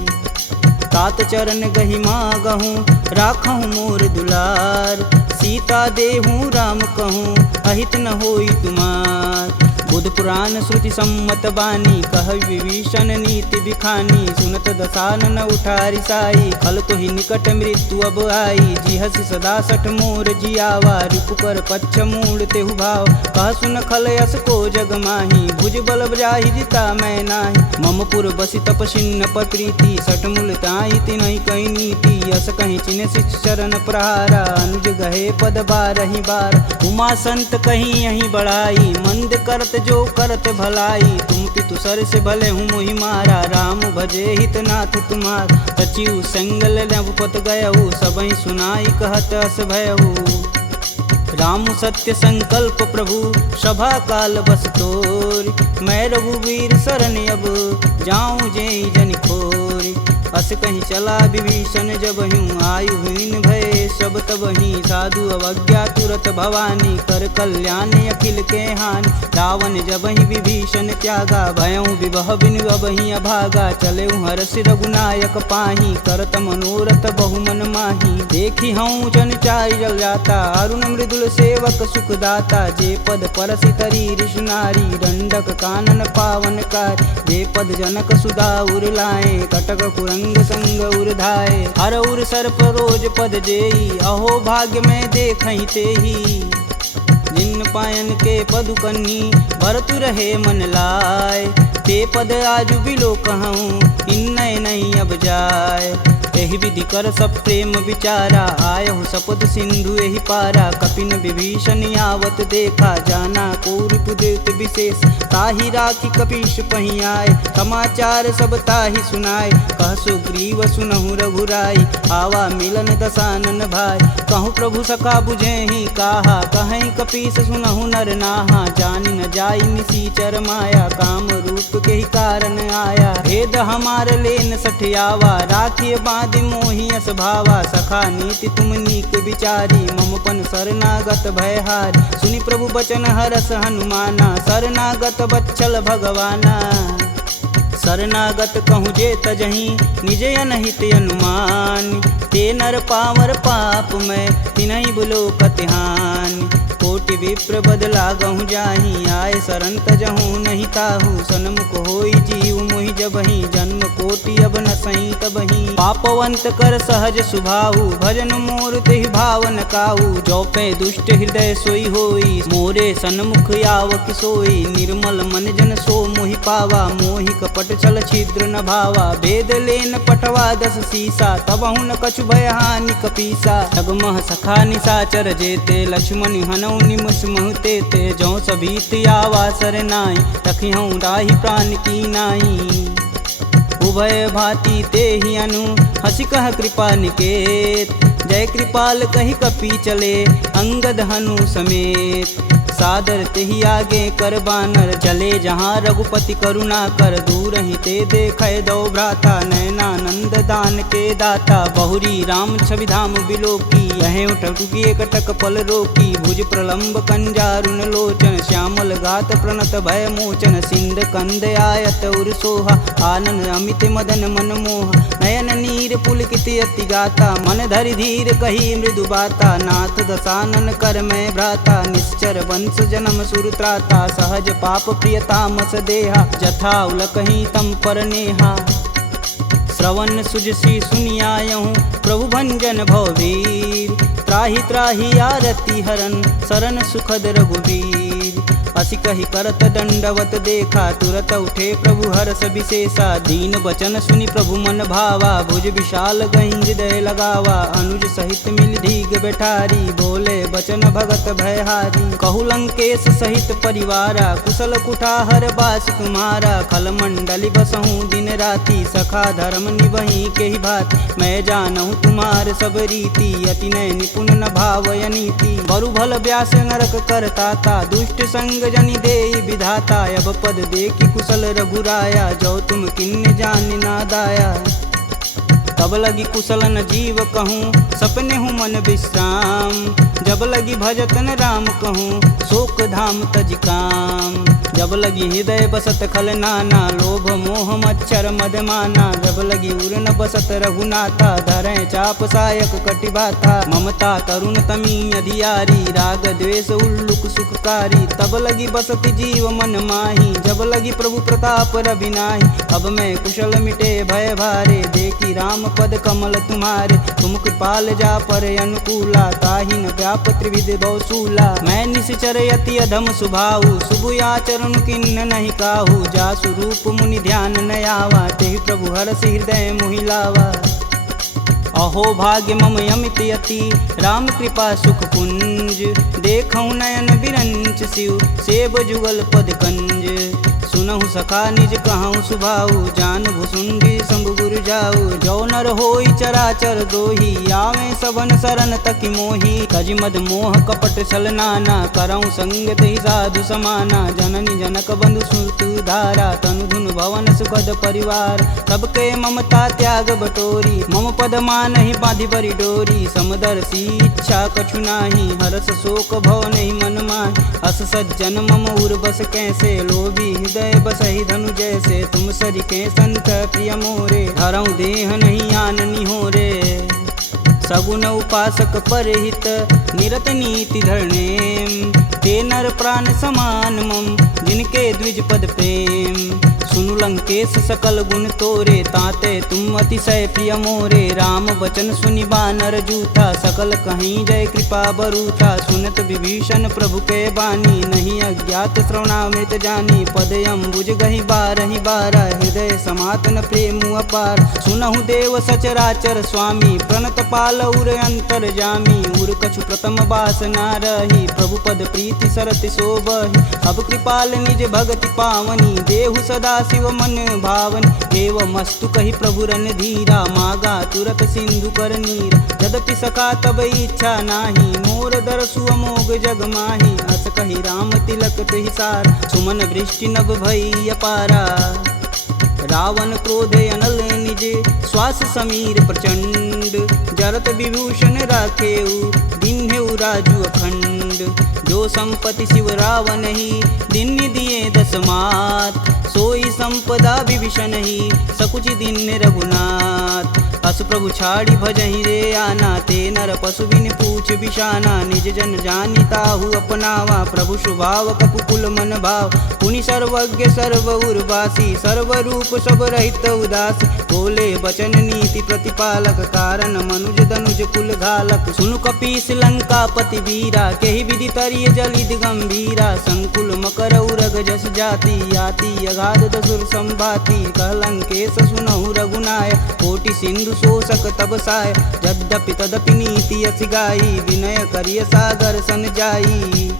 तात चरण गहि मागहूँ राखहूँ मोर दुलार। सीता देहूँ राम कहूँ अहित न होई तुमार। बुध पुराण श्रुति सम्मत बानी, कह विभीषण नीति बिखानी। सुनत दसानन उठारी साई, खल तो ही निकट मृत्यु अब आई। जी हसी सदा सठ मोर जियावा, रिपु कर पच्छ मूड तेहु भाव। कह सुन खल यस को जग माही, भुज बल जाहि जिता मैं नाही। मम पुर बसी तपसिन्न पर प्रीति, सठ मूल ताहि तिनहि कही नीति। यस कहीं चिन्ह शिष चरण प्रहारा, अनुज गहे पद बारहि बार। उमा संत कहीं यही बढ़ाई, मंद करत जो करत भलाई। तुम पितु सर से भले हूँ मोहि मारा, राम भजे हित नाथ तुम्हार। सचिव संगल नवपत गयहु, सबहि सुनाई कहत अस भयहु। राम सत्य संकल्प प्रभु, सभा काल बस तोरि। मैं रघुवीर शरण अब, जाऊं जेहि जनि खोरि। अस कहीं चला विभीषण जब हूँ, आयुहीन भय सब तबहि। साधु अवज्ञा तुरत भवानी, कर कल्याण अखिल के हानि। रावण जबहि विभीषण त्यागा, भयउ विभह बिनु अबहि अभागा। चलेउ हरष रघुनायक पाही, करत मनोरथ बहुमन माही। देखी हूँ जन चारि जल जाता, अरुण मृदुल सेवक सुखदाता। जे पद परसि तरी ऋषि नारी, दंडक कानन पावन कार। जे पद जनक सुधा उर लाए, कटक कुरंग संग उर्धाए। हर उर सर्प रोज पद जेई, अहो भाग्य में देखहि तेहि। जिन पायन के पदु कन्ही, भरतु रहे मन लाय। ते पद आजु बिलो कहूँ, इन्नय नहीं अब जाय। एहि विधि कर सब प्रेम विचारा, आयहु सपद सिंधु एहि पारा। कपिन विभीषण आवत देखा, जाना कौरव देत विशेष। ताहि राखी कपीश पहि आए, समाचार सब ताहि सुनाए। कह सुग्रीव सुनहु रघुराई, आवा मिलन दसानन भाई। कहूँ प्रभु सखा बुझेहि काहा, कहीं कपीस सुनहु नर नाहा। जानि न जाई निसीचर माया, काम रूप के ही कारण आया। भेद हमार लेन सठियावा, राखिए बांधि मोहि यस भावा। सखा नीति तुम नीक विचारी, ममपन शरणागत भयहारी। सुनि प्रभु बचन हरस हनुमाना, शरणागत बच्चल भगवाना। शरणागत कहूँ जे तजहि, निज अनहित अनुमान। ते नर पावर पाप में, तिन्हि बुलोकत हानि। कोटि विप्र बदला गहूँ जाहि, आए शरण तजहूँ नहीं ताहू। सन्मुख होई जीव मोहि जबहि, जन्म कोटि अब न सही तबहि। पापवंत कर सहज सुभाऊ, भजन मोर तेहि भावन काऊ। जो पे दुष्ट हृदय सोई होई, मोरे सन्मुख आव किसोई। निर्मल मन जन सो मोहि पावा, मोहि कपट छल छिद्र न भावा। भेद लेन पटवा दस सीसा, तबहु न कछु भय हानि कपीसा। जगमह सखा निशाचर जेते, लक्ष्मण हनौ निमस महते ते। जौ सभीत आवा सरनाई, रखिहऊँ राहि प्राण की नाई। उभय भांति तेहि अनु, हसि कह कृपा निकेत। जय कृपाल कहि कपि चले, अंगद हनु समेत। सादर तेहि आगे कर बानर, चले जहाँ रघुपति करुणा कर। दूर ही ते देखै दो भ्राता, नयनानंद दान के दाता। बहुरी राम छवि धाम बिलोकी, यहें उठुकी एकटक पल रोकी। भुज प्रलंब कंजारुन लोचन, श्यामल गात प्रणत भय मोचन। सिंध कंद आयत उर सोहा, आनन अमित मदन मन मोह। नयन नीर पुलकित अति गाता, मन धरि धीर कही मृदु बाता। नाथ दसानन कर मैं भ्राता, निश्चर वंश जन्म सुर त्राता। सहज पाप प्रियतामस देहा, जथा उलकहि तम पर नेहा। श्रवण सुजसी सुनियायहूँ, प्रभु भंजन भववीर। त्राहि त्राहि आरती हरन, शरण सुखद रघुवीर। असी कही करत दंडवत देखा, तुरत उठे प्रभु हरष विशेषा। दीन बचन सुनि प्रभु मन भावा, भुज विशाल गहि हृदय लगावा। अनुज सहित मिल धीग बैठारी, बोले बचन भगत भयहारी। कहु लंकेश सहित परिवारा, कुशल कुठाहर बास तुम्हारा। खल मंडली बसहूँ दिन राति, सखा धर्म निबहि के ही भात। मैं जानहूँ तुम्हार सब रीति, अति नय निपुण न भावय नीति। बरु भल व्यास नरक करताता, दुष्ट संग जनि देई विधाता। अब पद देखी कुशल रघुराया, जो तुम किन्न जान ना दाया। तब लगी कुशल न जीव कहूँ, सपने हूँ मन विश्राम। जब लगी भजतन राम कहूँ, शोक धाम तज काम। जब लगी हृदय बसत खल नाना, लोभ मोह मच्छर मदमाना। जब लगी उर न बसत रघुनाथा, धरें चाप सायक कटिबाथा। ममता करुण तमी अधियारी, राग द्वेष उल्लुक सुखकारी। तब लगी बसत जीव मन माही, जब लगी प्रभु प्रताप रविनाही। अब मैं कुशल मिटे भय भारे, देखी राम पद कमल तुम्हारे। तुम कृपाल जा पर अनुकूला, ताहि न व्याप त्रिविध बहुसूला। मैं निश्चर यति अधम सुभाऊ, शुभ आचरण किन्न नहीं काहू। जासु रूप मुनि ध्यान न आवा, तेहि प्रभु हरष हृदय मोहि लावा। अहो भाग्य मम यमित यति, राम कृपा सुख पुंज। देखऊँ नयन बिरंच शिव, सेब जुगल पद कंज। सुनहु सखा निज कहूँ सुभाऊ, जान भुसुंडी शंभु गुरु जाऊ। जो नर होई चराचर द्रोही, आवे सबन शरण तकि मोही। तज मद मोह कपट छल नाना, करऊँ संगत ही साधु समाना। जननी जनक बंधु सुत धारा, तनु धुन भवन सुखद परिवार। सबके ममता त्याग बटोरी, मम पद मानहि बांधि बरी डोरी। समदर्शी इच्छा कछु नाही, हरस शोक भव नहीं मन माहि। अस सज्जन मम उर बस कैसे, लोभी हृदय बसहि धनु जैसे। तुम सरिके संत प्रिय मोरे, धरऊँ देह नहीं आननी हो रे। सगुन उपासक परहित, निरत नीति धरणेम। ते नर प्राण समान मम, जिनके द्विज पद प्रेम। सुनु लंकेश सकल गुण तोरे, ताते तुम अतिशय प्रिय मोरे। राम बचन सुनि बानर जूथा, सकल कहीं जय कृपा बरूथा। सुनत विभीषण प्रभु के बानी, नहीं अज्ञात श्रवणामृत जानी। पद अम्बुज गहि बारहि बारा, हृदय समातन प्रेम अपार। सुनहु देव सचराचर स्वामी, प्रणत पाल उर अंतर जामी। उर कछु प्रथम बास ना रही, प्रभु पद प्रीति सरति शोभहि। अब कृपाल निज भगति पावनी, देहु सदा शिव मन भावनी। एवं मस्तु कही प्रभु रन धीरा, मागा तुरत सिंधु कर नीर। यद्यपि सका तब इच्छा नाही, मोर दरसु अमोघ जग माही। अस कही राम तिलक तुहिसार, सुमन वृष्टि नभ भई अपारा। रावण क्रोध अनल निज, श्वास समीर प्रचंड। जरत विभूषण राखेऊ, दिन्हेऊ राजु अखंड। जो संपत्ति शिव रावण ही, दिन्नि दिए दस मात। सोई संपदा विभीषण ही, सकुचि दिन्ने रघुनाथ। अस प्रभु छाड़ी भजहि रे आना, ते नर पशु बिन पूछ बिशाना। निज जन जानि ताहु अपनावा, प्रभु स्वभाव कपुकुल मन भाव। पुनि सर्वज्ञ सर्व उर्वासी, सर्व रूप सब रहित उदासी। बोले बचन नीति प्रतिपालक, कारण मनुज धनुज कुल घालक। सुनु कपीस लंकापति वीरा, केहि विधि तरिय जलिद गंभीरा। संकुल मकर उरग जस जाति, याति अगाध दसुर संभाति। कह लंकेश सुनहु रघुनाय, कोटि सिंधु शोषक तब साय। यद्यपि तदपि नीति अति गाई, विनय करिय सागर सन जाई।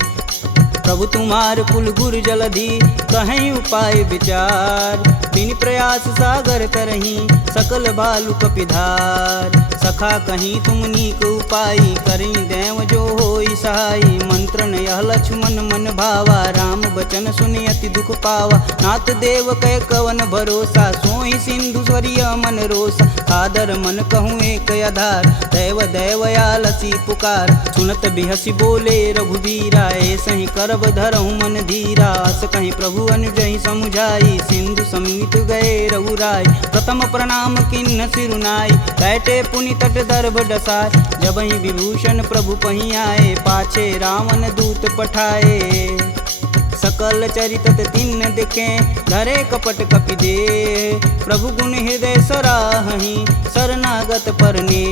प्रभु तुम्हार कुल गुर जलधि, कहीं उपाय विचार। बिन प्रयास सागर तरही, सकल भालु कपिधार। सखा कहीं तुम नीक उपाय, करी देव जो होई सहाई। मंत्रन यह लक्ष्मण मन भावा, राम बचन सुनि अति दुख पावा। नाथ देव कै कवन भरोसा, सोई सिंधु स्वरिय मन रोसा। आदर मन कहूँ एक आधार, दैव दैवयालसी पुकार। सुनत बिहसी बोले रघुबीरा, ऐसे ही करब धरहु मन धीरा। अस कहीं प्रभु अनुजहि समुझाई, सिंधु समीत गए रघुराय। प्रथम प्रणाम किन्न सिरुनाई, बैठे पुनि तट दर्भ डसाय। जबहि विभूषण प्रभु पहीं आए, पाछे रावण दूत पठाए। सकल चरित तिन्न दिखे, धरे कपट कपि दे। प्रभु गुण हृदय सराहहि, शरणागत परने।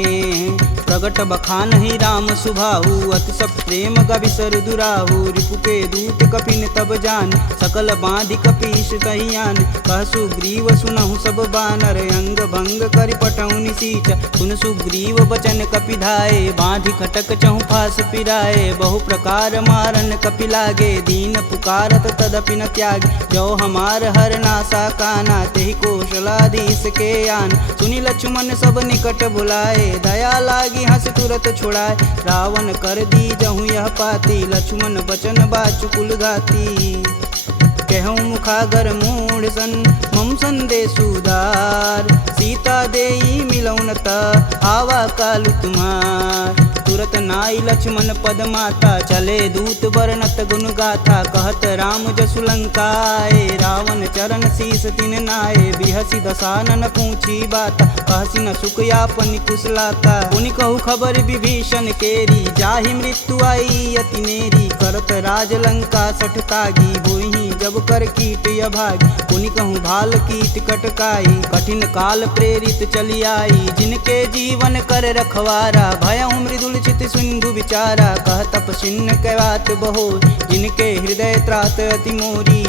प्रगट बखानहि राम सुभाहु, अति सब प्रेम गविसर दुराहु। रिपु के दूत कपिन तब जान, सकल बांधि कपीश कहियान। कह सुग्रीव सुनहु सब बानर, अंग भंग करि पटौनि निसीच। सुन सुग्रीव बचन कपि धाये, बांधि खटक चहु फास पिराए। बहु प्रकार मारन कपि लागे, दीन पुकारत तदपि न त्यागे। जो हमार हर नासा काना, तेहि कौशलाधीश के आन। सुनि लक्ष्मण सब निकट बुलाए, दया लागी हंस तुरत छुड़ाए। रावण कर दी जहूँ यह पाती, लक्ष्मण बचन बाचु कुल घाती। कहूँ मुखागर मूढ़ सन, मम संदेश उदार। सीता देई मिलौन त, आवा कालु तुम्हार। तुरत नाई लक्ष्मण पद माता, चले दूत वर्णत गुण गाथा, कहत राम जसु लंकाए, रावण चरण शीस तिन नाये, बिहसी दसानन पूछी बात, कहसी न सुख यापन कुशलाता, पुनि कहु खबर विभीषण केरी, जाहि मृत्यु आई अति नेरी, करत राज लंका सठ तागी, होहि जब कर कीट अभागी, पुनि कहूँ भाल कीट कटकाई, कठिन काल प्रेरित चली आई, जिनके जीवन कर रखवारा, भयउ मृदुल चित सिंधु विचारा, कह तपसिन्न कहवात बहो, जिनके हृदय त्रात अति मोरी,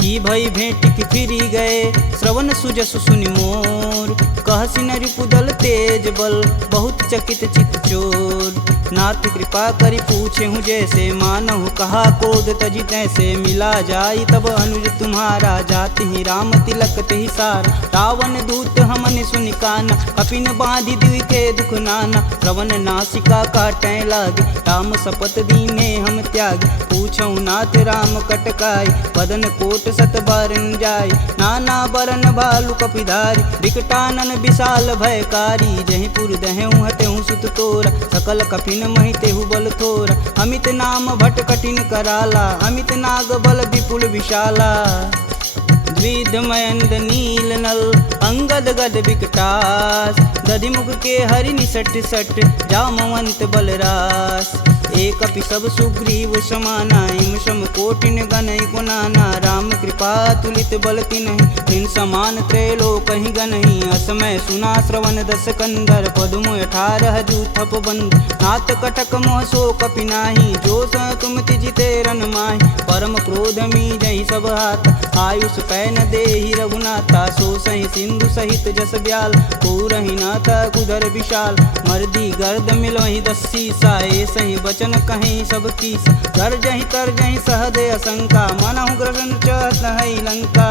की भई भेंट की फिरी गए, श्रवण सुजस सुनि मोर, कहसी न रिपुदल तेज बल, बहुत चकित चित चोर, नाथ कृपा करि पूछे हूँ जैसे, मानहु कहा क्रोध तजि तैसे, मिला जाई तब अनुज तुम्हारा, जाति ही राम तिलक तेहि सार, रावण दूत हमन सुनि काना, कपिन बांधि दिव्य के दुख नाना, श्रवण नासिका काटै लागे, राम शपथ दीने हम त्याग, पूछऊ नाथ राम कटकाई, बदन कोट सत बारन जाय, नाना बरन भालु कपिधारी, विकटानन विशाल भयकारी, जहि पुर दहु हतेहु सुत तोरा, सकल कपिन महि तेहु बल थोरा, अमित नाम भट कठिन कराला, अमित नाग बल विपुल विशाला, द्विध मयंद नील नल, अंगद गद विकटास, दधिमुख के हरि निसट सट, जामवंत बलरास, एक अपि सब सुग्रीव समाना, इम सम कोटिन गनहि गुनाना, राम कृपा तुलित बल तिन्हि, तिन समान त्रैलोक ही गनहि, असमय सुना श्रवण दस कंदर, पदुम 18 जूथप बंद, नाथ कटक मोह सो कपि नाही, जो स तुम तिजिते रन माहि, परम क्रोध मी जहि सब हाथ, आयुष पै न देहि रघुनाथा, सो सहि सिंधु सहित जस ब्याल, पूरहि नाथ कुधर विशाल, मर्दी गर्द मिलहि 10 सीसा, सही बचन कहीं सब कीस, गर्जहि तरजहि सहदे असंका, मनहु ग्रसन चहत है लंका,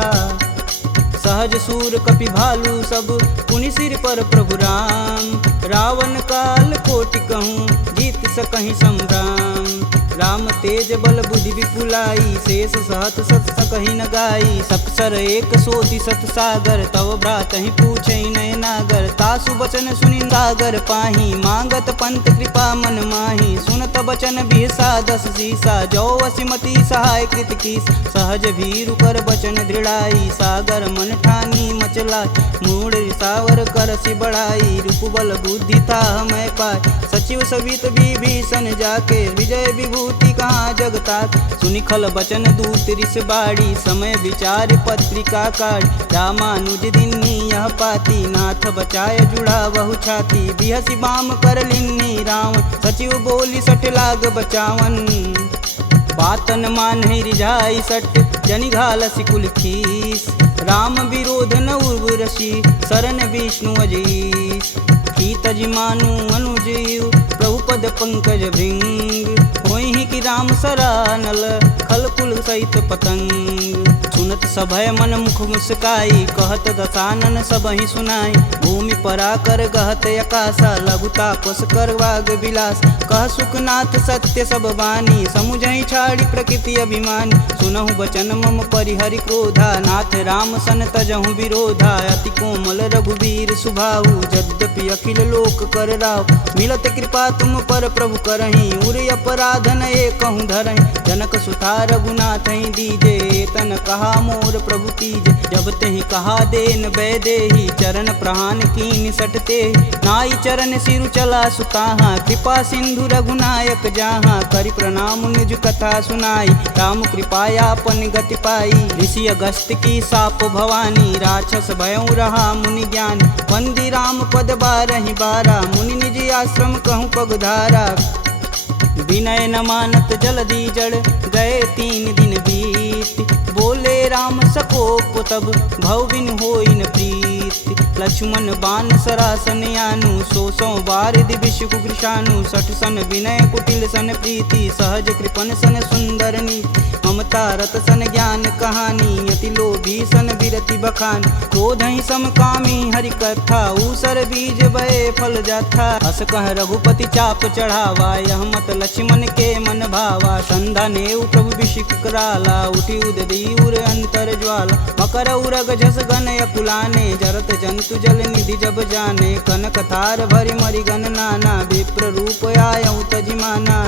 सहज सूर कपि भालू सब, पुनि सिर पर प्रभु राम, रावण काल कोटि कहूँ, जीत सकहि संग्राम, राम तेज बल बुद्धि विपुलाई, शेष सहत सत सकहि न गाई, सपसर एक सोति सत सागर, तव भ्रातहि पूछहि नय नागर, तासु बचन सुनि सागर पाही, मांगत पंत कृपा मन माही, सुनत बचन बिहसा 10 सीसा, जो वसिमति सहाय कृत कीस, सहज भीरु कर बचन दृढ़ाई, सागर मन ठानी मचला, मूढ़ रिसावर करसि बढ़ाई, रूप बल बुद्धि था मैं पाय, सचिव सवित विभीषण जाके, विजय विभूति कहाँ जगतात, सुनि खल बचन दूत रिस बाड़ी, समय विचार पत्रिका काढ़, रामानुज दिन्नी यह पाती, नाथ बचाय जुड़ा बहु छाती, बिहसी बाम कर लिन्नी रावण, सचिव बोली सठ लाग बचावन, बातन मान रिझाई सट, जनि घालसि कुल खीस, राम विरोध न उर्वरसी, शरण विष्णु अजीस, की तज मानु अनुजीव, प्रभु पद पंकज भृंग, होहि कि राम सरानल, खल कुल सहित पतंग, सुनत सभय मन मुख मुस्काई, कहत दसानन सबहि सुनाई, भूमि परा कर गहत अकाशा, लघु तापस कर वाग विलास, कह सुखनाथ सत्य सब बानी, समुझहि छाड़ी प्रकृति अभिमानी, सुनहु बचन मम परिहरि क्रोधा, नाथ राम सन तजहु विरोधा, अति कोमल रघुवीर सुभाऊ, यद्यपि अखिल लोक कर राव, मिलत कृपा तुम पर प्रभु करहि, उर अपराधन एकहु धरहि, जनक सुता रघुनाथ दीजे, तन कहा मोर प्रभु कीजे, जब तेहि कहा देन बैदेही, चरण प्रहान कीन सटते, नाई चरण सिरु चला सुताहा, कृपा सिंधु रघुनायक जहाँ, करि प्रणाम निज कथा सुनाई, राम कृपायापन गति पाई, ऋषि अगस्त की साप भवानी, राक्षस भयउ रहा मुनि ज्ञान, वंदी राम पद 12 बारा, मुनि निज आश्रम कहूँ पगधारा, विनय न मानत जलधि जड़, गए 3 दिन बीत, बोले राम सकोप तब, भव बिन होई न प्रीत, लक्ष्मण बान सरासन यानु, 100 बार दिविश कुकृशानु, 60 सन विनय कुटिल सन प्रीति, सहज कृपन सन सुंदर नीति, ममता रत सन ज्ञान कहानी, यति लोभी सन विरति अति बखान। क्रोध ही समकामी हरि कथा, ऊसर बीज बए फल जाथा। अस कह रघुपति चाप चढ़ावा, यह मत लक्ष्मण के मन भावा। संधा नेउ प्रभु बिशिक कराला, उठी उदरी उर अंतर ज्वाला। मकर उरग झस गन अकुलाने, जरत जंतु जल निधि जब जाने। कनक थार भरि मरि गन नाना, विप्र रूप आयऊ तजिमाना।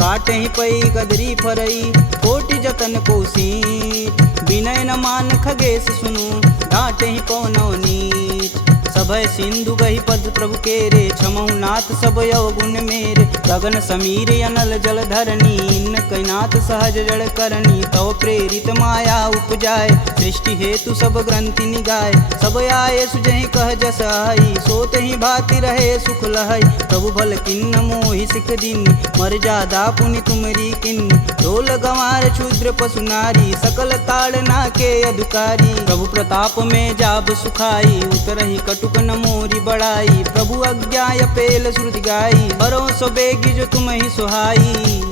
काटे ही पई गदरी फरई, कोटि जतन कोसीट। विनय न मान खगेश सुनु, डांटे ही पवनौ नीच। सभय सिंधु गही पद प्रभु केरे, छमहु नाथ सब अवगुण मेरे। गगन समीर अनल जल धरनी, इन कैनाथ सहज जड़ करनी। तव प्रेरित माया उपजाए, सृष्टि हेतु सब ग्रंथि निगाए। सब आए सुजहि कह जस आई, सोत ही भाति रहे सुख लहई। प्रभु भल किन्न मोहि सिख दीनी, मर्यादा पुनि तुमरी किन्नी। ढोल गंवार क्षुद्र पशु नारी, सकल ताड़ना के अधिकारी। प्रभु प्रताप में जाब सुखाई, उतरहि कटुक न मोरी बड़ाई। प्रभु आज्ञा पेल श्रुति गाई, बरो सो बेगी जो तुम ही सुहाई।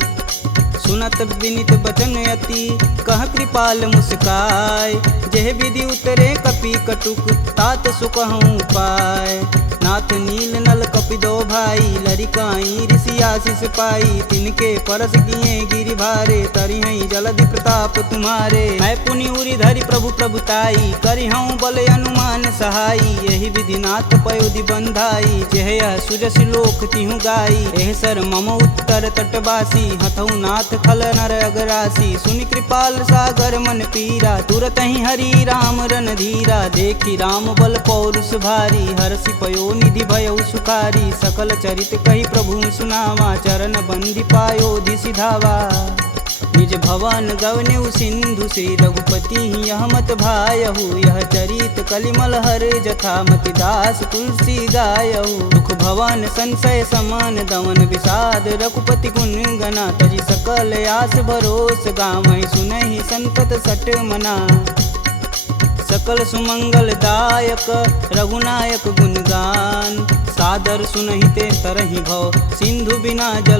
सुनत विनित बचन अति, कह कृपाल मुस्काय। जेह विधि उतरे कपि कटुक, तात सुकहूँ पाय। नाथ नील नल कपि दो भाई, लरिकाई ऋषि आशीष पाई। तिनके परस किए गिरि भारे, तरिहई जलधि प्रताप तुम्हारे। मैं पुनि उरि धरि प्रभु प्रभुताई, करिहऊँ बल अनुमान सहाई। यही विधि नाथ पयोधि बंधाई, जेह यह सुजसि लोक तिहु गाई। एह सर मम उत्तर तटवासी, हथऊ नाथ खल नर अगरासी। सुनि कृपाल सागर मन पीरा, तुरत ही हरि राम रन धीरा। देखी राम बल पौरुष भारी, हरषि पयो निधि भयउ सुखारी। सकल चरित कही प्रभु सुनावा, चरण बंदी पायोधि सिधावा। निज भवन गवनेउ सिंधु श्री रघुपति यह मत भायहु। यह चरित कलिमल हर जथा, मति दास तुलसी गायहु। दुख भवन संशय समान दमन, विषाद रघुपति गुण गना। तजि सकल आस भरोस, गावहि सुनहि संतत सट मना। सकल सुमंगल दायक रघुनायक गुणगान, सादर सुनहि ते तरहि भव। सिंधु बिना जल